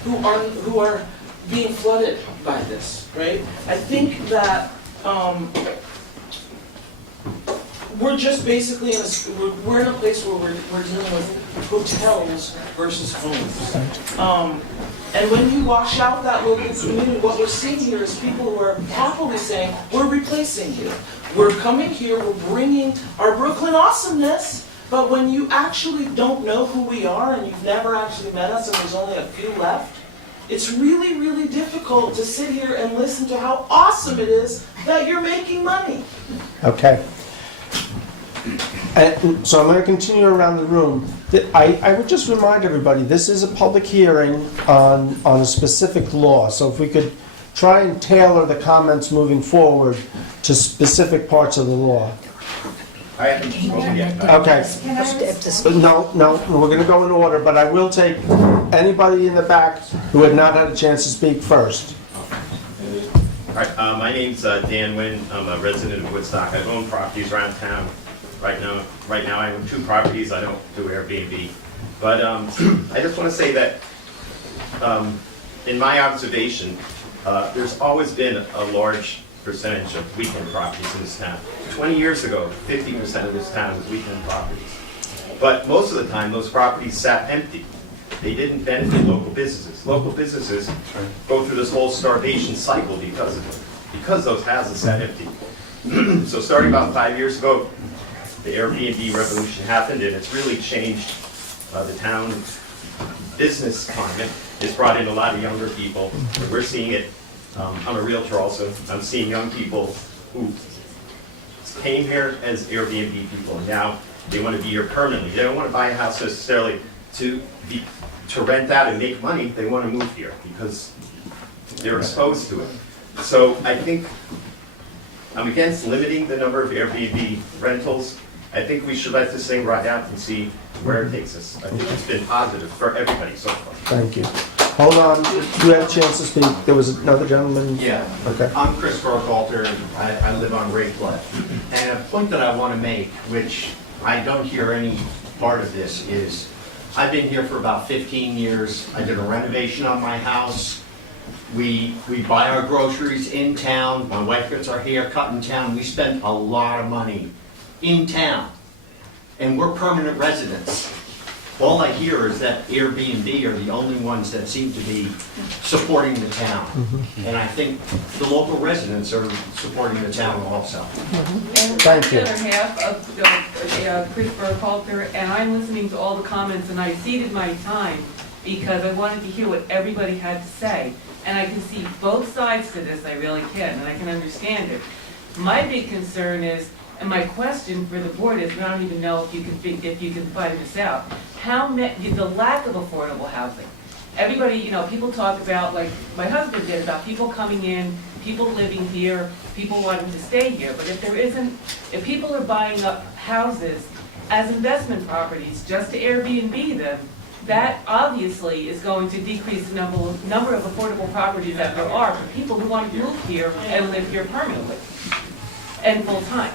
who are being flooded by this, right? I think that we're just basically we're in a place where we're dealing with hotels versus homes. And when you wash out that local community, what we're seeing here is people who are happily saying, we're replacing you. We're coming here, we're bringing our Brooklyn awesomeness, but when you actually don't know who we are and you've never actually met us and there's only a few left, it's really, really difficult to sit here and listen to how awesome it is that you're making money. Okay. And so I'm going to continue around the room. I would just remind everybody, this is a public hearing on a specific law. So if we could try and tailor the comments moving forward to specific parts of the law. I haven't spoken yet. Okay. No, we're going to go in order, but I will take anybody in the back who had not had a chance to speak first. All right, my name's Dan Wynn. I'm a resident of Woodstock. I've owned properties around town. Right now I own 2 properties. I don't do Airbnb. But I just want to say that in my observation, there's always been a large percentage of weekend properties in this town. 20 years ago, 50% of this town was weekend properties. But most of the time, those properties sat empty. They didn't benefit local businesses. Local businesses go through this whole starvation cycle because of it, because those houses sat empty. So starting about 5 years ago, the Airbnb revolution happened, and it's really changed the town business climate. It's brought in a lot of younger people. We're seeing it. I'm a realtor also. I'm seeing young people who came here as Airbnb people, and now they want to be here permanently. They don't want to buy a house necessarily to rent out and make money. They want to move here because they're exposed to it. So I think I'm against limiting the number of Airbnb rentals. I think we should let this thing ride out and see where it takes us. I think it's been positive for everybody so far. Thank you. Hold on, you had a chance to speak. There was another gentleman. Yeah. Okay. I'm Chris Burkhalter, and I live on Ray Flood. And a point that I want to make, which I don't hear any part of this, is I've been here for about 15 years. I did a renovation on my house. We buy our groceries in town. My wife gets our hair cut in town. We spend a lot of money in town. And we're permanent residents. All I hear is that Airbnb are the only ones that seem to be supporting the town. And I think the local residents are supporting the town also. Thank you. The other half of Chris Burkhalter, and I'm listening to all the comments, and I ceded my time because I wanted to hear what everybody had to say. And I can see both sides to this, I really can, and I can understand it. My big concern is, and my question for the board is, I don't even know if you can find this out, the lack of affordable housing. Everybody, people talk about, like my husband did, about people coming in, people living here, people wanting to stay here. But if people are buying up houses as investment properties just to Airbnb them, that obviously is going to decrease the number of affordable properties that there are for people who want to move here and live here permanently and full-time.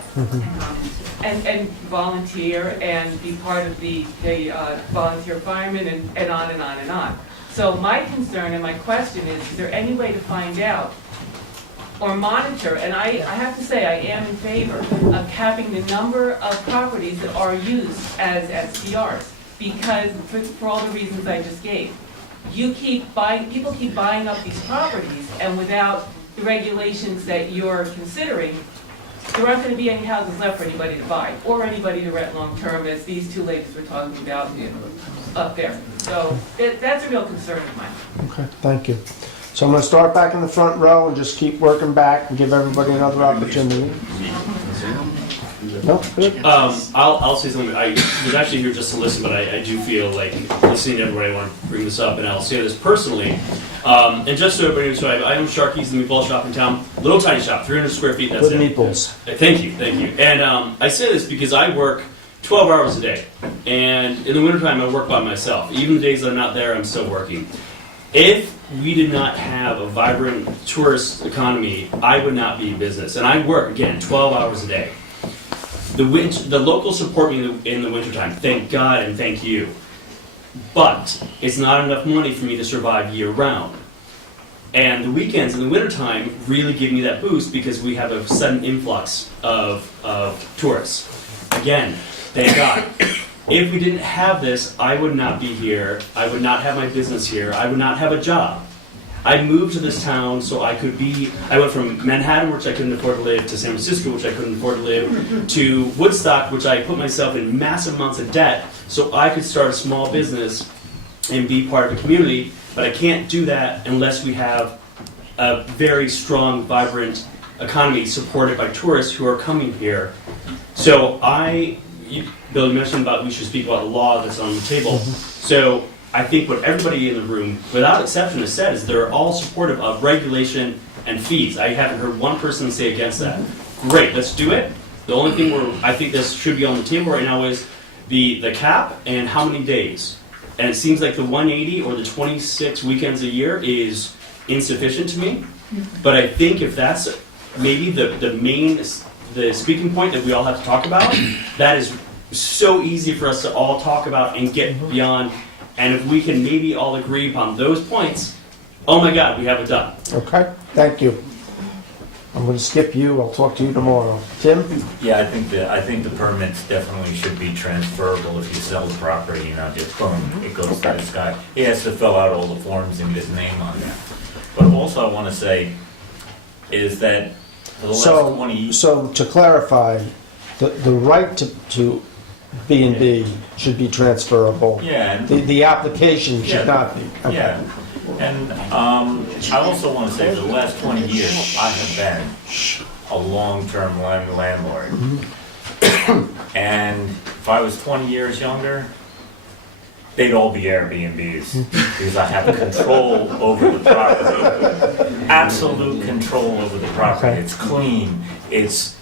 And volunteer and be part of the volunteer firemen and on and on and on. So my concern and my question is there any way to find out or monitor, and I have to say I am in favor of capping the number of properties that are used as STRs, because for all the reasons I just gave. People keep buying up these properties, and without the regulations that you're considering, there aren't going to be any houses left for anybody to buy, or anybody to rent long-term, as these 2 ladies were talking about up there. So that's a real concern of mine. Okay, thank you. So I'm going to start back in the front row and just keep working back and give everybody another opportunity. No, good. I'll say something. I was actually here just to listen, but I do feel like listening to everybody, I want to bring this up, and I'll say this personally. And just so everybody knows, so I own Sharky's, the meatball shop in town. Little tiny shop, 300 square feet, that's Good it. meatballs. Thank you. And I say this because I work 12 hours a day. And in the wintertime, I work by myself. Even the days that I'm not there, I'm still working. If we did not have a vibrant tourist economy, I would not be in business. And I work, again, 12 hours a day. The locals support me in the wintertime, thank God and thank you. But it's not enough money for me to survive year-round. And the weekends in the wintertime really give me that boost because we have a sudden influx of tourists. Again, thank God. If we didn't have this, I would not be here. I would not have my business here. I would not have a job. I moved to this town so I went from Manhattan, which I couldn't afford to live, to San Francisco, which I couldn't afford to live, to Woodstock, which I put myself in massive amounts of debt so I could start a small business and be part of a community. But I can't do that unless we have a very strong, vibrant economy supported by tourists who are coming here. So Bill, you mentioned about we should speak about the law that's on the table. So I think what everybody in the room, without exception, has said is they're all supportive of regulation and fees. I haven't heard one person say against that. Great, let's do it. The only thing I think this should be on the table right now is the cap and how many days. And it seems like the 180 or the 26 weekends a year is insufficient to me. But I think if that's maybe the speaking point that we all have to talk about, that is so easy for us to all talk about and get beyond. And if we can maybe all agree upon those points, oh my God, we have it done. Okay, thank you. I'm going to skip you. I'll talk to you tomorrow. Tim? Yeah, I think the permits definitely should be transferable if you sell the property, just boom, it goes to this guy. He has to fill out all the forms and get his name on there. But also I want to say is that for the last 20 years... So to clarify, the right to B&B should be transferable. Yeah. The application should not be. Okay. Yeah. And I also want to say for the last 20 years, I have been a long-term landlord. And if I was 20 years younger, they'd all be Airbnbs because I have control over the property. Absolute control over the property. It's clean. It's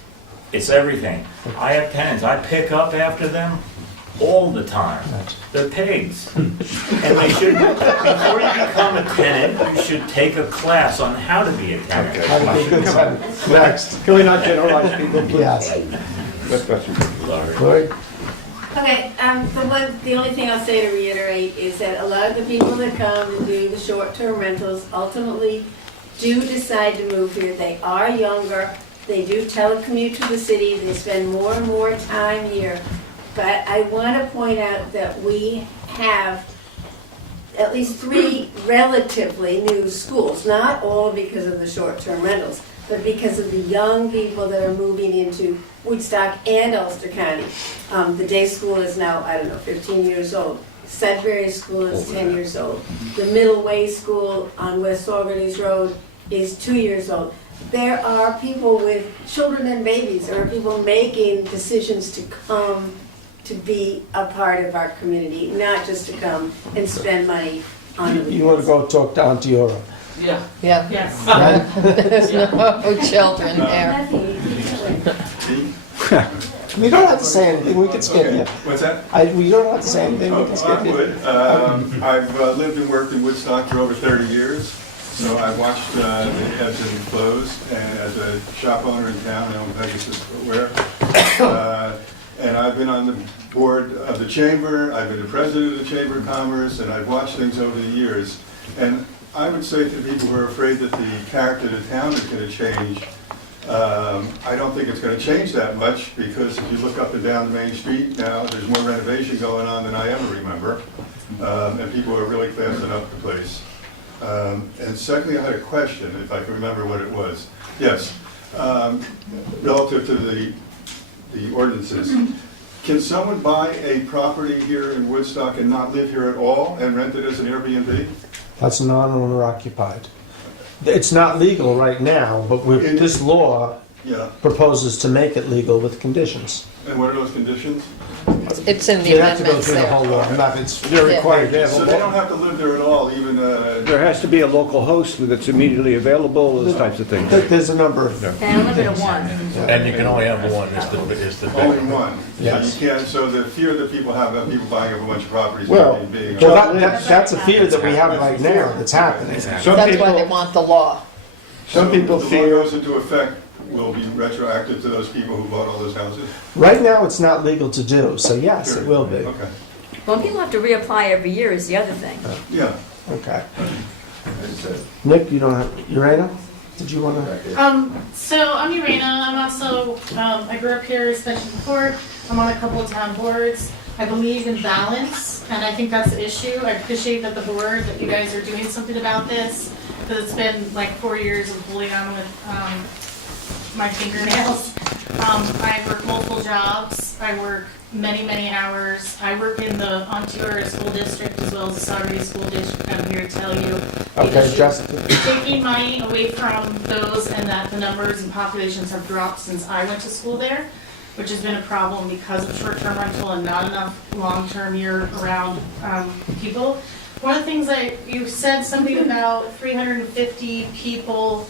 everything. I have tenants. I pick up after them all the time. They're pigs. And they should, before you become a tenant, you should take a class on how to be a tenant. How to be a good tenant. Next. Can we not generalize people? Yes. Good question. Lloyd? Okay, the only thing I'll say to reiterate is that a lot of the people that come and do the short-term rentals ultimately do decide to move here. They are younger, they do telecommute to the city, they spend more and more time here. But I want to point out that we have at least 3 relatively new schools, not all because of the short-term rentals, but because of the young people that are moving into Woodstock and Ulster County. The day school is now, 15 years old. Sudbury School is 10 years old. The Middle Way School on West Saugerties Road is 2 years old. There are people with children and babies. There are people making decisions to come to be a part of our community, not just to come and spend money on the weekends. You want to go talk to Auntie Aura? Yeah. Yeah. Yes. There's no children there. We don't have to say anything, we can skip you. What's that? We don't have to say anything, we can skip I you. would. I've lived and worked in Woodstock for over 30 years, so I watched the ebbs and flows, and as a shop owner in town, I own Pegasus Footwear. And I've been on the board of the chamber, I've been the president of the Chamber of Commerce, and I've watched things over the years. And I would say to people who are afraid that the character of the town is going to change, I don't think it's going to change that much, because if you look up and down the main street now, there's more renovation going on than I ever remember. And people are really classing up the place. And secondly, I had a question, if I can remember what it was. Yes, relative to the ordinances. Can someone buy a property here in Woodstock and not live here at all and rent it as an Airbnb? That's non-owner occupied. It's not legal right now, but this law proposes to make it legal with conditions. And what are those conditions? It's in the You have to go amendments through the there. whole law, not, it's, They're required to have So a they don't have to live there at all, even, there has to be a local host that's immediately available, those types of things. there's a number of, And a limit of one. And you can only have one, is the only one. Yes. So you can't, so the fear that people have about people buying up a bunch of properties well, and being. that's a fear that we have right now that's happening. Some That's why they people, want the law. some people The law fear, goes into effect, will be retroactive to those people who bought all those houses? Right now, it's not legal to do, so yes, it will be. Okay, Well, people have to reapply every year is the other thing. yeah. Okay. Nick, you don't have, Urena, did you want to? So I'm Urena. I'm also, I grew up here, especially in Port. I'm on a couple of town boards. I believe in balance, and I think that's the issue. I appreciate that the board, that you guys are doing something about this, because it's been like 4 years of holding on with my fingernails. I work multiple jobs. I work many, many hours. I work in the Ontario School District as well as the Saugerty School District. I'm here to tell you. the Okay, issue- just, Taking money away from those and that the numbers and populations have dropped since I went to school there, which has been a problem because of short-term rental and not enough long-term year-round people. One of the things you said something about 350 people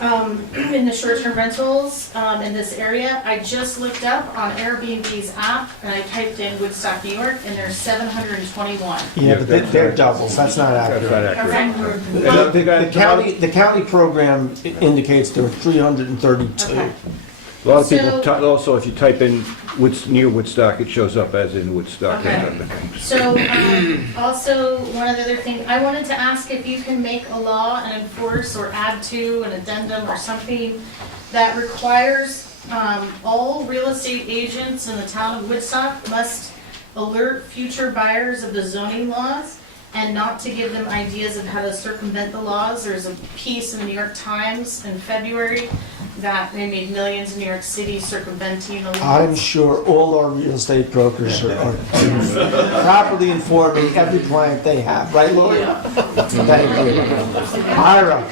in the short-term rentals in this area. I just looked up on Airbnb's app and I typed in Woodstock, New York, and there's 721. yeah, but they're doubles, that's not that's not accurate. accurate. Okay. And I think The county program indicates there are 332. Okay. a lot of people, So- also, if you type in near Woodstock, it shows up as in Woodstock. Okay. So, also, one other thing, I wanted to ask if you can make a law and enforce or add to an addendum or something that requires all real estate agents in the town of Woodstock must alert future buyers of the zoning laws and not to give them ideas of how to circumvent the laws. There's a piece in the New York Times in February that they made millions in New York City circumventing the laws. I'm sure all our real estate brokers are properly informing every client they have, right, Lori? Thank you. Ira?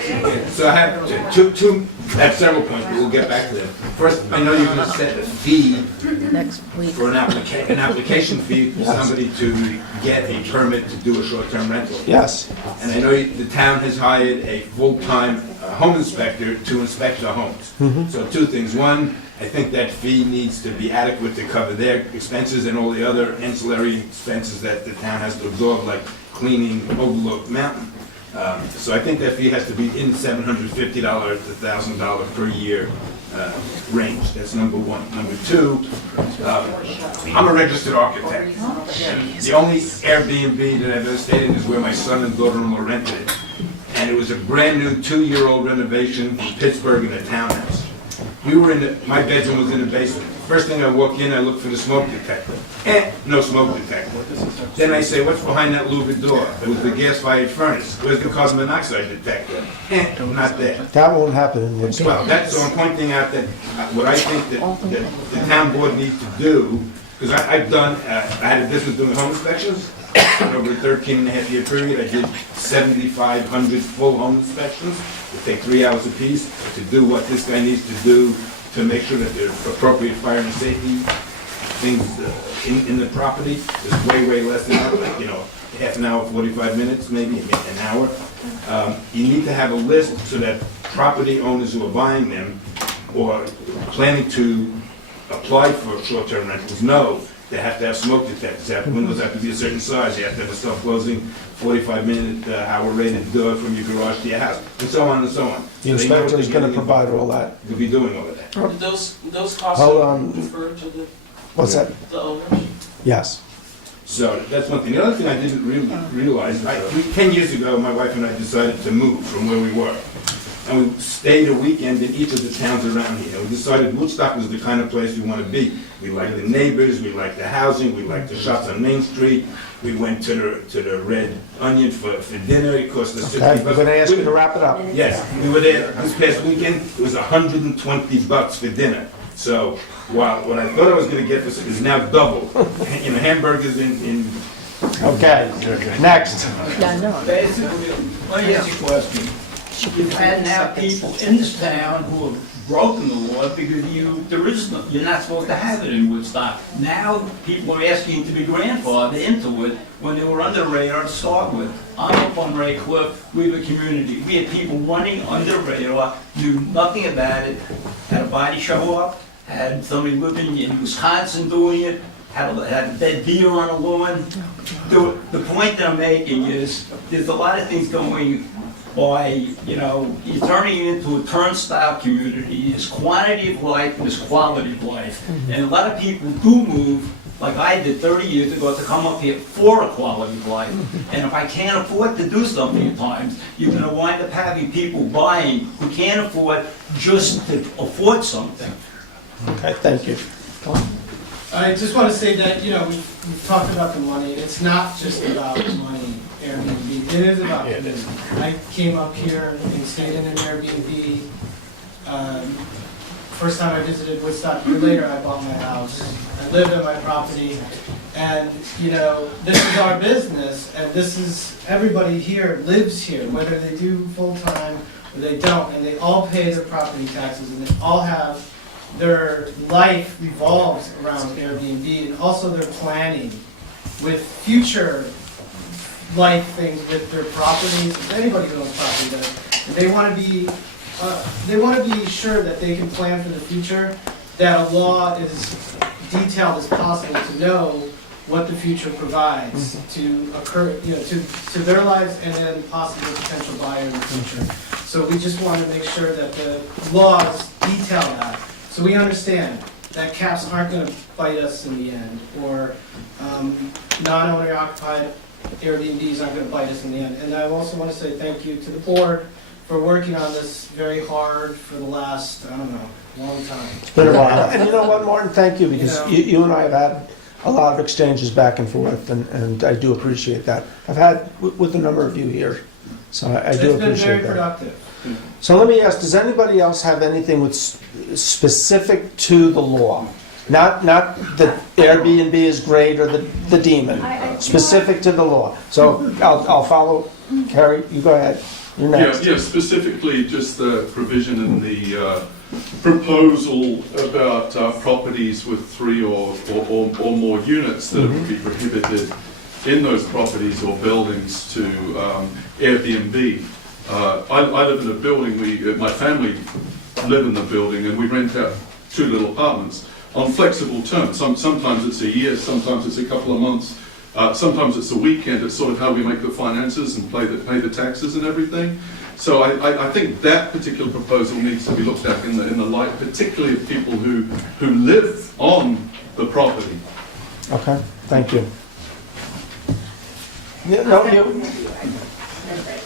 So I have I have several points, but we'll get back to them. First, I know you're going to set a fee Next week. for an application fee for somebody to get a permit to do a short-term rental. Yes. And I know the town has hired a full-time home inspector to inspect the homes. So two things. One, I think that fee needs to be adequate to cover their expenses and all the other ancillary expenses that the town has to absorb, like cleaning Overlook Mountain. So I think that fee has to be in $750 to $1,000 per year range. That's number one. Number two, I'm a registered architect. And the only Airbnb that I've ever stayed in is where my son and daughter-in-law rented it. And it was a brand-new 2-year-old renovation in Pittsburgh in a townhouse. We were my bedroom was in the basement. First thing I walk in, I look for the smoke detector. No smoke detector. Then I say, what's behind that louvered door? It was the gas-fired furnace. Where's the carbon monoxide detector? Not there. That won't happen in Woodstock. Well, so I'm pointing out that what I think that the town board needs to do, because I've done, I had a business doing home inspections. Over a 13-and-a-half-year period, I did 7,500 full home inspections. It take 3 hours apiece to do what this guy needs to do to make sure that there are appropriate fire and safety things in the property. It's way, way less than that, like, half an hour, 45 minutes, maybe an hour. You need to have a list so that property owners who are buying them or planning to apply for short-term rentals know they have to have smoke detectors. Windows have to be a certain size. You have to have a self-closing 45-minute hour rated door from your garage to your house, and so on and so on. The inspector is going to provide all that. You'll be doing all of that. Those costs Hold are on. referred to What's that? the owners? Yes. So that's one thing. The other thing I didn't really realize, 10 years ago, my wife and I decided to move from where we were. And we stayed a weekend in each of the towns around here. We decided Woodstock was the kind of place we want to be. We like the neighbors, we like the housing, we like the shops on Main Street. We went to the Red Onion for dinner. It cost us $60. Okay, we're going to ask you to wrap it up. Yes, we were there this past weekend. It was $120 for dinner. So while what I thought I was going to get is now double. Hamburgers in. Okay, next. Basically, let me ask you a question. You've had now people in this town who have broken the law because you're not supposed to have it in Woodstock. Now, people are asking to be grandfathered into it when they were under the radar to start with. I'm up on Ray Cliff, we have a community. We had people running under the radar, knew nothing about it, had a body show up, had somebody living in Wisconsin doing it, had a dead deer on a lawn. The point that I'm making is, there's a lot of things going by, you're turning it into a turnstile community. There's quantity of life and there's quality of life. And a lot of people do move, like I did 30 years ago, to come up here for a quality of life. And if I can't afford to do something at times, you're going to wind up having people buying who can't afford just to afford something. Okay, thank you. I just want to say that, we've talked about the money. It's not just about money, Airbnb. It is about community. I came up here and stayed in an Airbnb. First time I visited Woodstock, a year later I bought my house. I lived on my property. And, this is our business, and everybody here lives here, whether they do full-time or they don't. And they all pay their property taxes, and they all have their life revolves around Airbnb, and also their planning with future life things with their properties. Anybody who owns property does. And they want to be sure that they can plan for the future, that a law is detailed as possible to know what the future provides to occur, to their lives and then possibly a potential buyer in the future. So we just want to make sure that the laws detail that. So we understand that caps aren't going to bite us in the end, or non-owner occupied Airbnbs aren't going to bite us in the end. And I also want to say thank you to the board for working on this very hard for the last, long time. It's been a while. And you know what, Martin, thank you, because you and I have had a lot of exchanges back and forth, and I do appreciate that. I've had with a number of you here, so I do appreciate that. It's been very productive. So let me ask, does anybody else have anything with specific to the law? Not that Airbnb is great or the demon, specific to the law. So I'll follow. Carrie, you go ahead. You're next. Yeah, specifically just the provision in the proposal about properties with 3 or more units that would be prohibited in those properties or buildings to Airbnb. I live in a building, my family live in the building, and we rent out 2 little apartments on flexible terms. Sometimes it's a year, sometimes it's a couple of months, sometimes it's a weekend. It's sort of how we make the finances and pay the taxes and everything. So I think that particular proposal needs to be looked at in the light, particularly of people who live on the property. Okay, thank you. Yeah, no,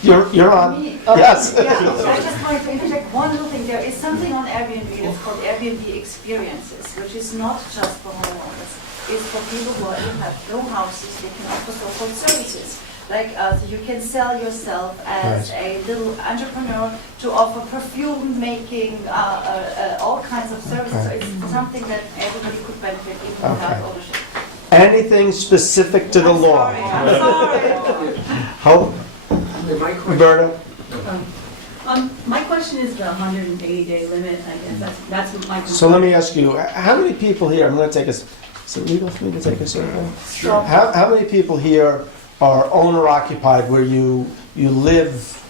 you're on. Yes. Yeah, I just wanted to interject one little thing. There is something on Airbnb that's called Airbnb experiences, which is not just for homeowners. It's for people who have no houses. They can offer so-called services. Like so you can sell yourself as a little entrepreneur to offer perfume making, all kinds of services. So it's something that everybody could benefit even without ownership. Anything specific to the law? I'm sorry. How? Roberta? My question is the 180-day limit, I guess. That's my concern. So let me ask you, how many people here, I'm going to take is it legal for me to take a survey? Sure. How many people here are owner-occupied where you live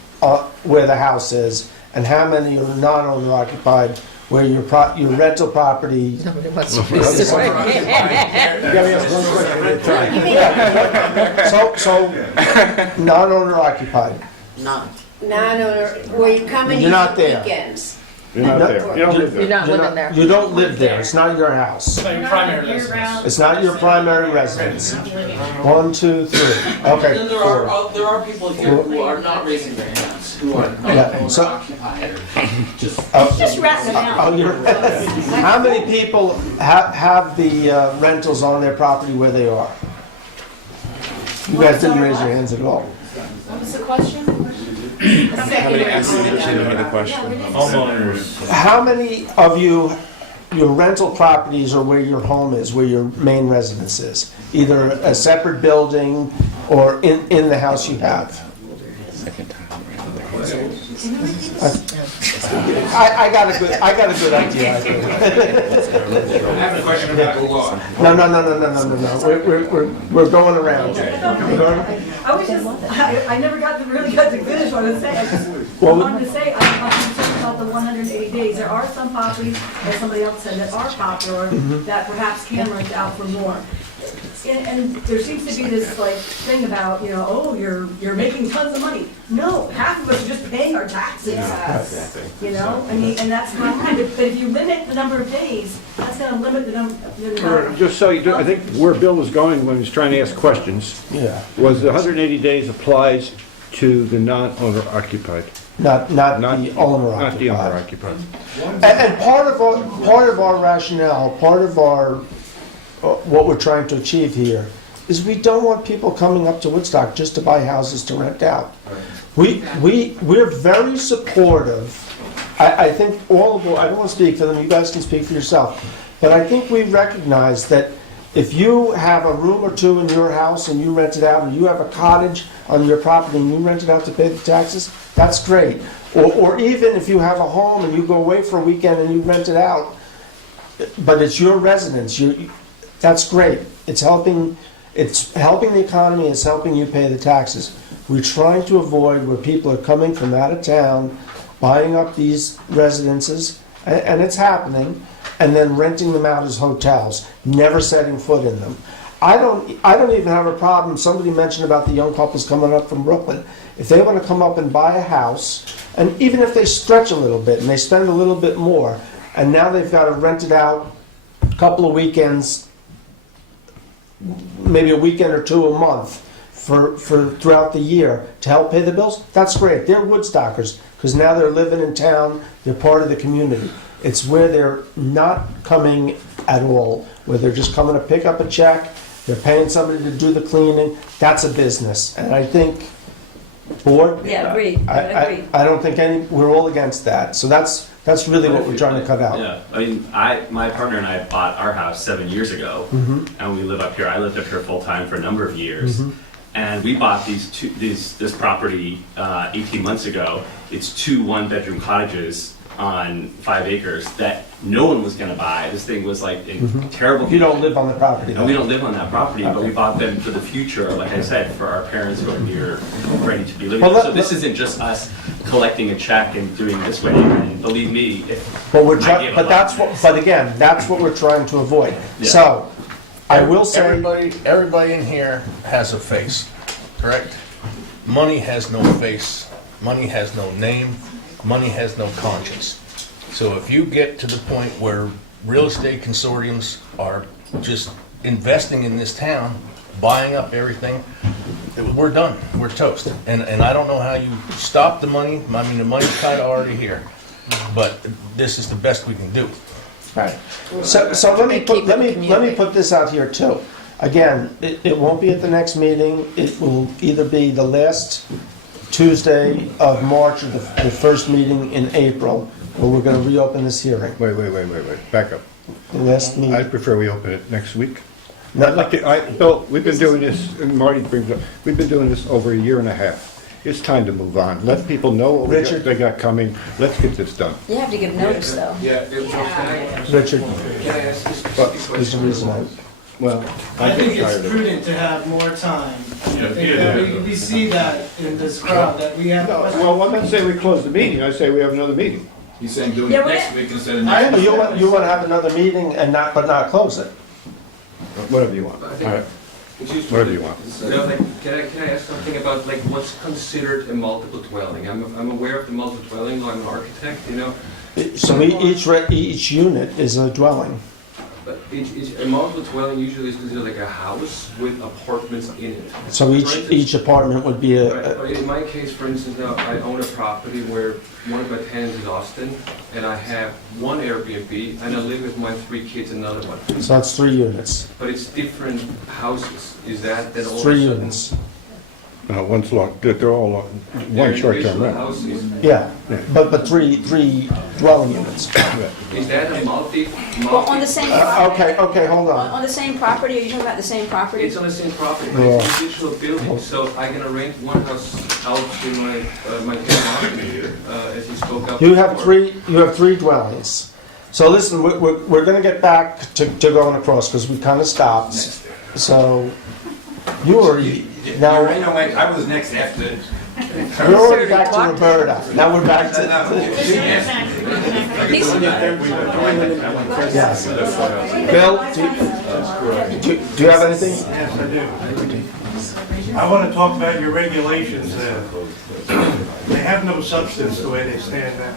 where the house is, and how many are non-owner-occupied where your rental property... So non-owner-occupied. Non-owner, where you come and You're use not the there. weekends. You're not there. You don't live there. You're not living there. You don't live there. It's not your house. It's not your primary residence. It's not your primary residence. 1, 2, 3. Okay. And then there are people here who are not raising their hands, who are not occupied or Just ratting them out. How many people have the rentals on their property where they are? You guys didn't raise your hands at all. What was the question? Homeowners. How many of you, your rental properties are where your home is, where your main residence is? Either a separate building or in the house you have? Can you repeat this? I got a good idea. I think. I have a question about the law. No. We're going around. I was just, I never really got to finish what I was saying. I just Well, wanted to say, I'm concerned about the 180 days. There are some properties, as somebody else said, that are popular, that perhaps can rent out for more. And there seems to be this like thing about, oh, you're making tons of money. No, half of us are just paying our taxes. I mean, and that's not right. But if you limit the number of days, that's gonna limit the number. Just so you do, I think where Bill was going when he was trying to ask questions was the 180 days applies to the non-owner occupied. Not the owner occupied. Not the owner occupied. And part of our rationale, part of our what we're trying to achieve here is we don't want people coming up to Woodstock just to buy houses to rent out. We're very supportive. I think all of, I don't want to speak for them, you guys can speak for yourself, but I think we recognize that if you have a room or two in your house and you rent it out, and you have a cottage on your property and you rent it out to pay the taxes, that's great. Or even if you have a home and you go away for a weekend and you rent it out, but it's your residence, that's great. It's helping the economy, it's helping you pay the taxes. We're trying to avoid where people are coming from out of town, buying up these residences, and it's happening, and then renting them out as hotels, never setting foot in them. I don't even have a problem. Somebody mentioned about the young couples coming up from Brooklyn. If they want to come up and buy a house, and even if they stretch a little bit and they spend a little bit more, and now they've got to rent it out a couple of weekends, maybe a weekend or two a month for throughout the year to help pay the bills, that's great. They're Woodstockers because now they're living in town, they're part of the community. It's where they're not coming at all, where they're just coming to pick up a check, they're paying somebody to do the cleaning, that's a business. And I think, board? Yeah, agreed. I don't think we're all against that. So that's really what we're trying to cut out. Yeah, I mean, my partner and I bought our house 7 years ago, and we live up here. I lived up here full time for a number of years, and we bought this property 18 months ago. It's 2 one-bedroom cottages on 5 acres that no one was going to buy. This thing was like in terrible. You don't live on the property. No, we don't live on that property, but we bought them for the future. Like I said, for our parents who are near ready to be living. So this isn't just us collecting a check and doing this way. And believe me, but again, that's what we're trying to avoid. Yeah. So I will say, everybody in here has a face, correct? Money has no face. Money has no name. Money has no conscience. So if you get to the point where real estate consortiums are just investing in this town, buying up everything, we're done. We're toast. And I don't know how you stop the money. I mean, the money's kind of already here. But this is the best we can do. right. So let me put this out here too. Again, it won't be at the next meeting. It will either be the last Tuesday of March or the first meeting in April, where we're going to reopen this hearing. Wait. Back up. The last meeting. I prefer we open it next week. No. Bill, we've been doing this, and Marty brings up, we've been doing this over a year and a half. It's time to move on. Let people know what they got coming. Let's get this done. You have to give notice, though. Richard. Can I ask this There's a reason I think it's prudent to have more time. We see that in this crowd, that we have. Well, I'm not saying we close the meeting. I say we have another meeting. He's saying doing it next week instead of I next know week. you want to have another meeting but not close it. Whatever you want. I think- All right. Excuse me. Whatever you want. Can I ask something about like what's considered a multiple dwelling? I'm aware of the multiple dwelling law. I'm an architect, So each unit is a dwelling. But a multiple dwelling usually is considered like a house with apartments in it. So each apartment would be But in my case, for instance, now I own a property where one of my tenants is Austin, and I have one Airbnb, and I live with my 3 kids, another one. So that's 3 units. But it's different houses. Is that then all? 3 units. One's long, they're all one short-term Individual rental. houses. Yeah, but three dwelling units. Is that a multi? Well, on the same property. Okay, hold on. On the same property, are you talking about the same property? It's on the same property, but it's individual building, so I'm gonna rent one house out to my tenant here, as he spoke up. You have before. three dwellings. So listen, we're gonna get back to going across, because we kind of stopped. So, you already, now, I know, I was next after. we're already back to Roberta. Now we're back to, yes. Bill, do you have anything? Yes, I do. I want to talk about your regulations there. They have no substance the way they stand now.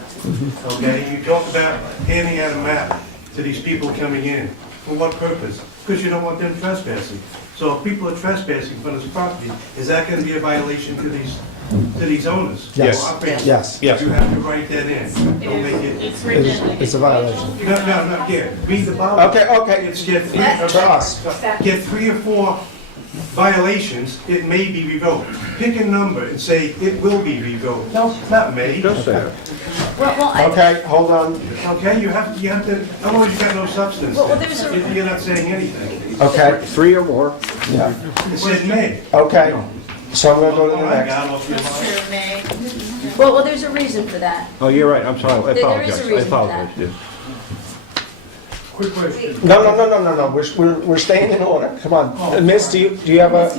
Okay, you talk about handing out a map to these people coming in. For what purpose? Because you don't want them trespassing. So if people are trespassing from this property, is that going to be a violation to these owners? Yes. Or operators? Yes. Yes. You have to write that in. Don't make it. It's a violation. No, yeah, read the bottom. Okay. It's get To us. get 3 or 4 violations, it may be revoked. Pick a number and say it will be revoked. No, not may. Just say that. Okay, hold on. Okay, you have to, otherwise you got no substance. You're not saying anything. Okay. 3 or more. Yeah. It said may. Okay, so I'm gonna go to the Oh, I next. got off your mind. Well, there's a reason for that. Oh, you're right, I'm sorry, I There is a apologize. I reason for apologize, that. yes. Quick question. No, we're staying in order, come on. Miss, do you have a,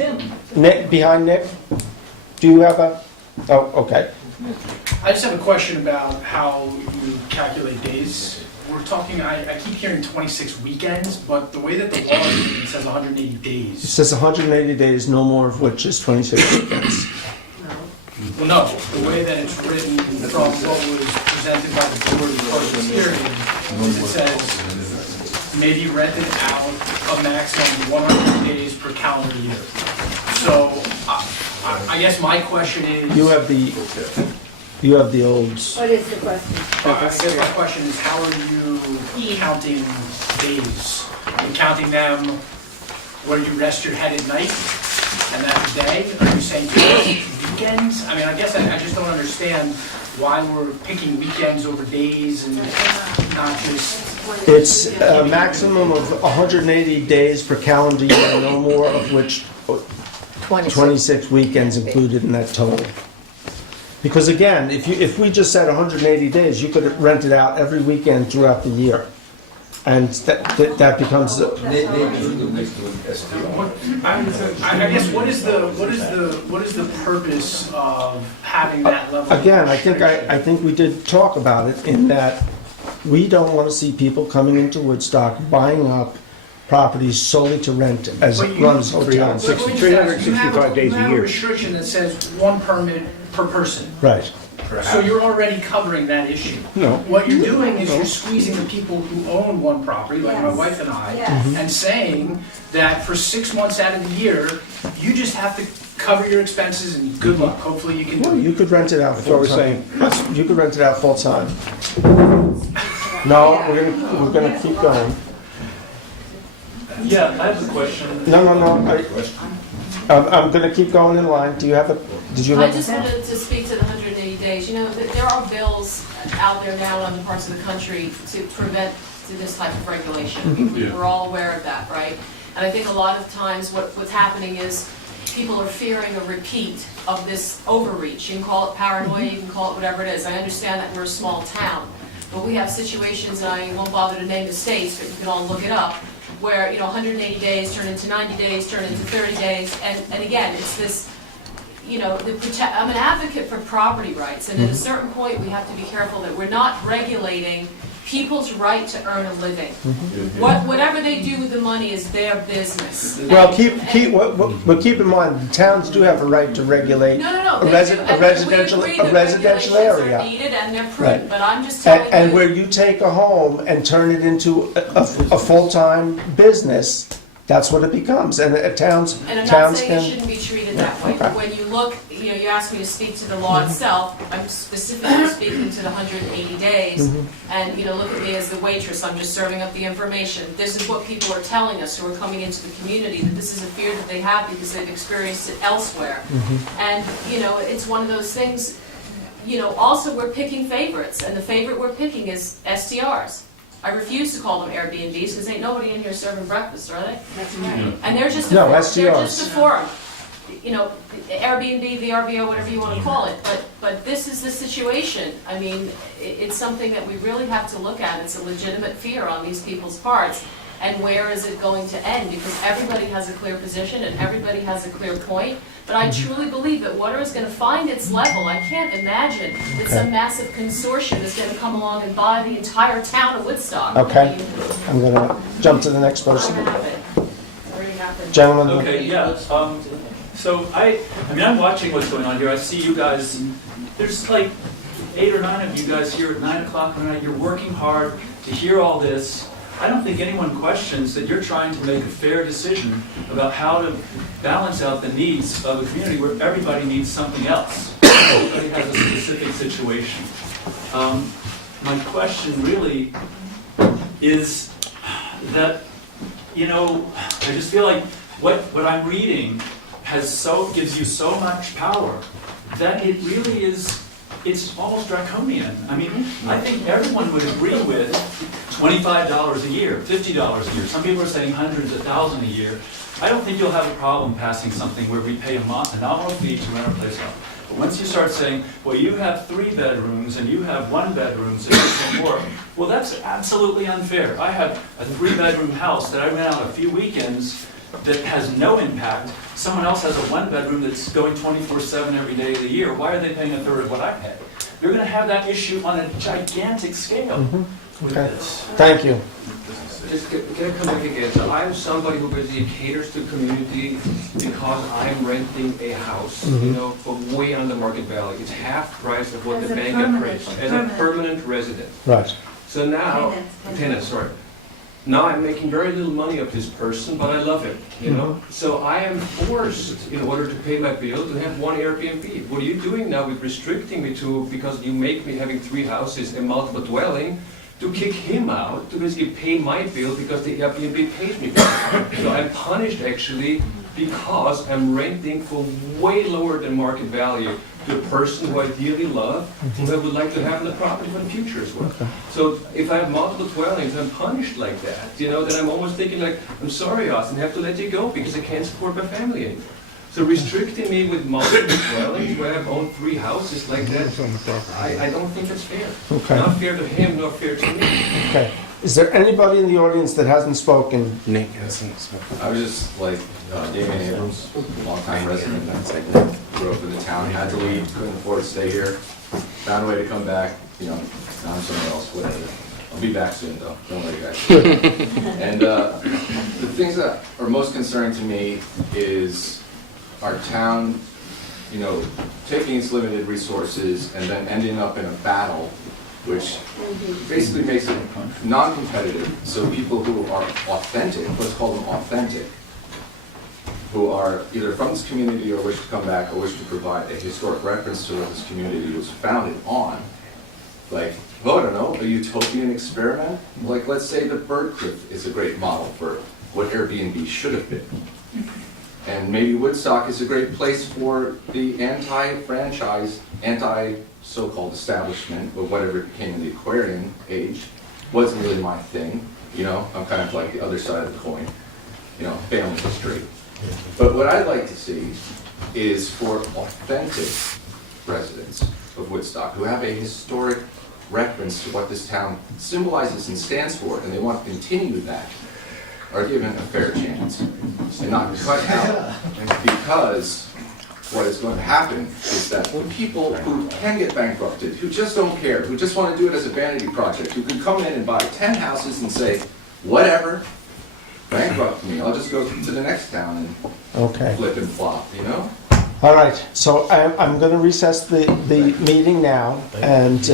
Nick, behind Nick? Do you have a, oh, okay. I just have a question about how you calculate days. We're talking, I keep hearing 26 weekends, but the way that the law is written, it says 180 It days. says 180 days, no more of which is 26 weekends. Well, no, the way that it's written from what was presented by the board in the hearing is it says may be rented out a maximum 100 days per calendar year. So I guess my question is. You have the old, What is the question? I guess my question is, how are you counting days? Are you counting them where you rest your head at night, and that's a day? Are you saying weekends? I mean, I guess I just don't understand why we're picking weekends over days and not just... it's a maximum of 180 days per calendar year, no more of which 26 weekends included in that total. Because again, if we just said 180 days, you could rent it out every weekend throughout the year. And that becomes... I guess what is the purpose of having that level? Again, I think we did talk about it in that we don't want to see people coming into Woodstock buying up properties solely to rent as runs hotels. 365 days a You have a year. restriction that says 1 permit per person. Right. So you're already covering that issue. No. What you're doing is you're squeezing the people who own one property, like my wife and I, and saying that for 6 months out of the year, you just have to cover your expenses and good luck. Hopefully you can Well, do you it. could rent it out That's what we're full-time. You could rent it out full-time. No, we're gonna keep going. Yeah, I have a question. No, I'm gonna keep going in line. Do you have a, did you I have? just wanted to speak to the 180 days. You know, there are bills out there now in other parts of the country to prevent this type of regulation. Yeah. We're all aware of that, right? And I think a lot of times what's happening is people are fearing a repeat of this overreach. You can call it paranoia, you can call it whatever it is. I understand that we're a small town, but we have situations, and I won't bother to name the states, but you can all look it up, where, 180 days turn into 90 days, turn into 30 days, and again, it's this, I'm an advocate for property rights, and at a certain point, we have to be careful that we're not regulating people's right to earn a living. Whatever they do with the money is their business. Well, keep in mind, the towns do have a right to regulate No, a residential regulations area. are needed and they're Right. prudent, but I'm just telling you. And where you take a home and turn it into a full-time business, That's what it becomes, and towns And I'm not towns saying it can. shouldn't be treated that way, Okay. but when you look, you asked me to speak to the law itself, I'm specifically speaking to the 180 days, and, look at me as the waitress, I'm just serving up the information. This is what people are telling us who are coming into the community, that this is a fear that they have because they've experienced it elsewhere. And, it's one of those things, also we're picking favorites, and the favorite we're picking is STRs. I refuse to call them Airbnbs because ain't nobody in here serving breakfast, are they? That's right. And they're just No, they're STRs. just a forum. Airbnb, VRBO, whatever you want to call it. But this is the situation. I mean, it's something that we really have to look at. It's a legitimate fear on these people's parts. And where is it going to end? Because everybody has a clear position and everybody has a clear point. But I truly believe that water is going to find its level. I can't imagine that some massive consortium is going to come along and buy the entire town of Woodstock. Okay, I'm gonna jump to the next person. Already happened. Gentlemen. Okay, yeah, so I'm watching what's going on here, I see you guys, there's like 8 or 9 of you guys here at 9 o'clock at night, you're working hard to hear all this. I don't think anyone questions that you're trying to make a fair decision about how to balance out the needs of a community where everybody needs something else. Everybody has a specific situation. My question really is that, I just feel like what I'm reading gives you so much power that it really is, it's almost draconian. I mean, I think everyone would agree with $25 a year, $50 a year. Some people are saying hundreds of thousands a year. I don't think you'll have a problem passing something where we pay a nominal fee to rent a place out. But once you start saying, well, you have 3 bedrooms and you have 1 bedroom, so you can work, well, that's absolutely unfair. I have a 3-bedroom house that I rent out a few weekends that has no impact. Someone else has a 1-bedroom that's going 24/7 every day of the year. Why are they paying a third of what I pay? You're going to have that issue on a gigantic scale with this. Thank you. Just can I come back again? So I'm somebody who basically caters to the community because I'm renting a house, for way under market value. It's half price of what the bank appraised as a permanent resident. Right. So now, tenant, sorry. Now I'm making very little money of this person, but I love him, So I am forced, in order to pay my bill, to have 1 Airbnb. What are you doing now with restricting me to, because you make me having 3 houses and multiple dwelling, to kick him out, to basically pay my bill because the Airbnb pays me. So I'm punished actually because I'm renting for way lower than market value to a person who I dearly love, who I would like to have in the property for the future as well. So if I have multiple dwellings, I'm punished like that, then I'm almost thinking like, I'm sorry, Austin, I have to let you go because I can't support my family anymore. So restricting me with multiple dwellings where I've owned 3 houses like that, I don't think it's fair. Okay. Not fair to him, not fair to me. Okay. Is there anybody in the audience that hasn't spoken? Nick hasn't spoken. I was just like Damien Abrams, longtime resident. Grew up in the town, had to leave, couldn't afford to stay here. Found a way to come back, now I'm somewhere else, whatever. I'll be back soon though, don't worry guys. And the things that are most concerning to me is our town, taking its limited resources and then ending up in a battle which basically makes it non-competitive, so people who are authentic, let's call them authentic, who are either from this community or wish to come back or wish to provide a historic reference to what this community was founded on, like, I don't know, a utopian experiment? Like, let's say that Bird Cliff is a great model for what Airbnb should have been. And maybe Woodstock is a great place for the anti-franchise, anti-so-called establishment, or whatever it became in the Aquarian age. Wasn't really my thing, I'm kind of like the other side of the coin, family history. But what I'd like to see is for authentic residents of Woodstock who have a historic reference to what this town symbolizes and stands for, and they want to continue that, are given a fair chance and not cut out, because what is going to happen is that the people who can get bankrupted, who just don't care, who just want to do it as a vanity project, who can come in and buy 10 houses and say, whatever, bankrupt me, I'll just go to the next town and flip and flop, All right, so I'm going to recess the meeting now, and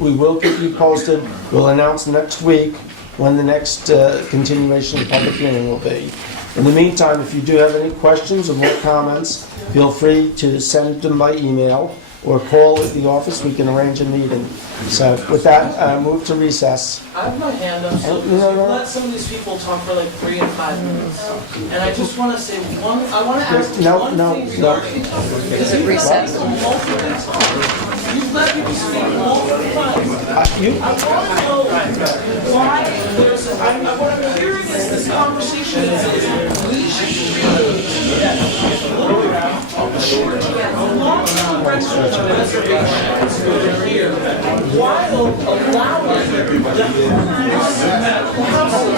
we will keep you posted. We'll announce next week when the next continuation of the public hearing will be. In the meantime, if you do have any questions or more comments, feel free to send them by email or call at the office. We can arrange a meeting. So with that, move to recess. I have my hand up, so let some of these people talk for like 3 and 5 minutes. And I just want to say I want to ask you one thing. Is it recess? You've let people speak multiple times. I want to know why there's, what I'm hearing is this conversation is we should really look at a long-term reservations over here while allowing the houses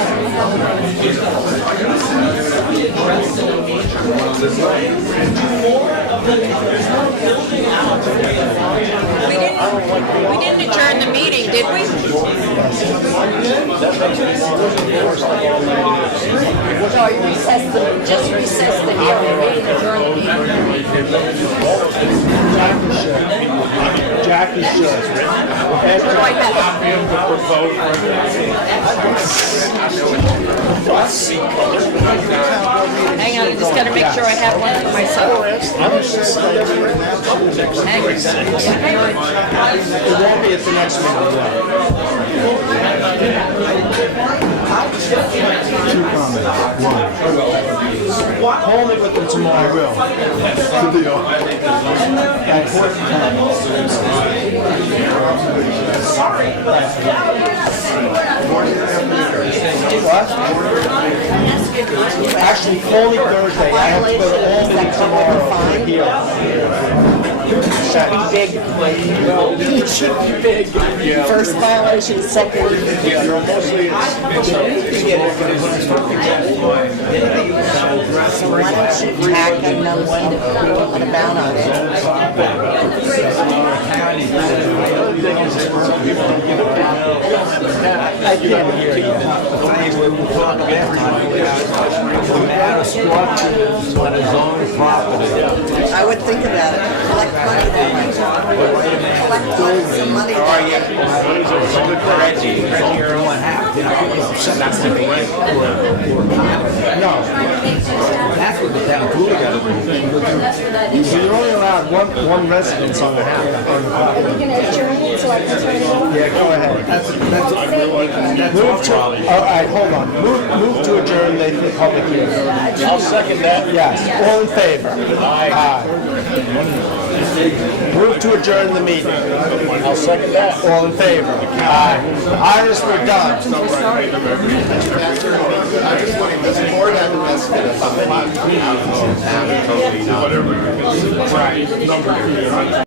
to be addressed in a major way. More of the, there's no building out to be a We didn't adjourn the meeting, did we? No, you recessed the, just recessed the hearing, we didn't adjourn the meeting. Jackie should. What do I have? Hang on, I just gotta make sure I have one for myself. Hang on. It won't be at the next meeting. Two comments. One. Call me with them tomorrow. I will. Actually, call me Thursday. I have to go to Albany tomorrow for here. Big. It should be big. First violation, second. So why don't you tack and know when to put a bound on I can't hear you. I would think about it. Collect money that way. Collect some money that way. Reggie, you're only half. That's the rent No. That's what the town pool got to do. So you're only allowed one residence on the house. Are we gonna adjourn it so I can turn it off? Yeah, go ahead. Move to, all right, hold on. Move to adjourn the public hearing. I'll second that. Yes, all in favor? Aye. Move to adjourn the meeting. I'll second that. All in favor? Aye. Iris, we're done. I just want this board had invested about 5 out of town. Whatever. Right.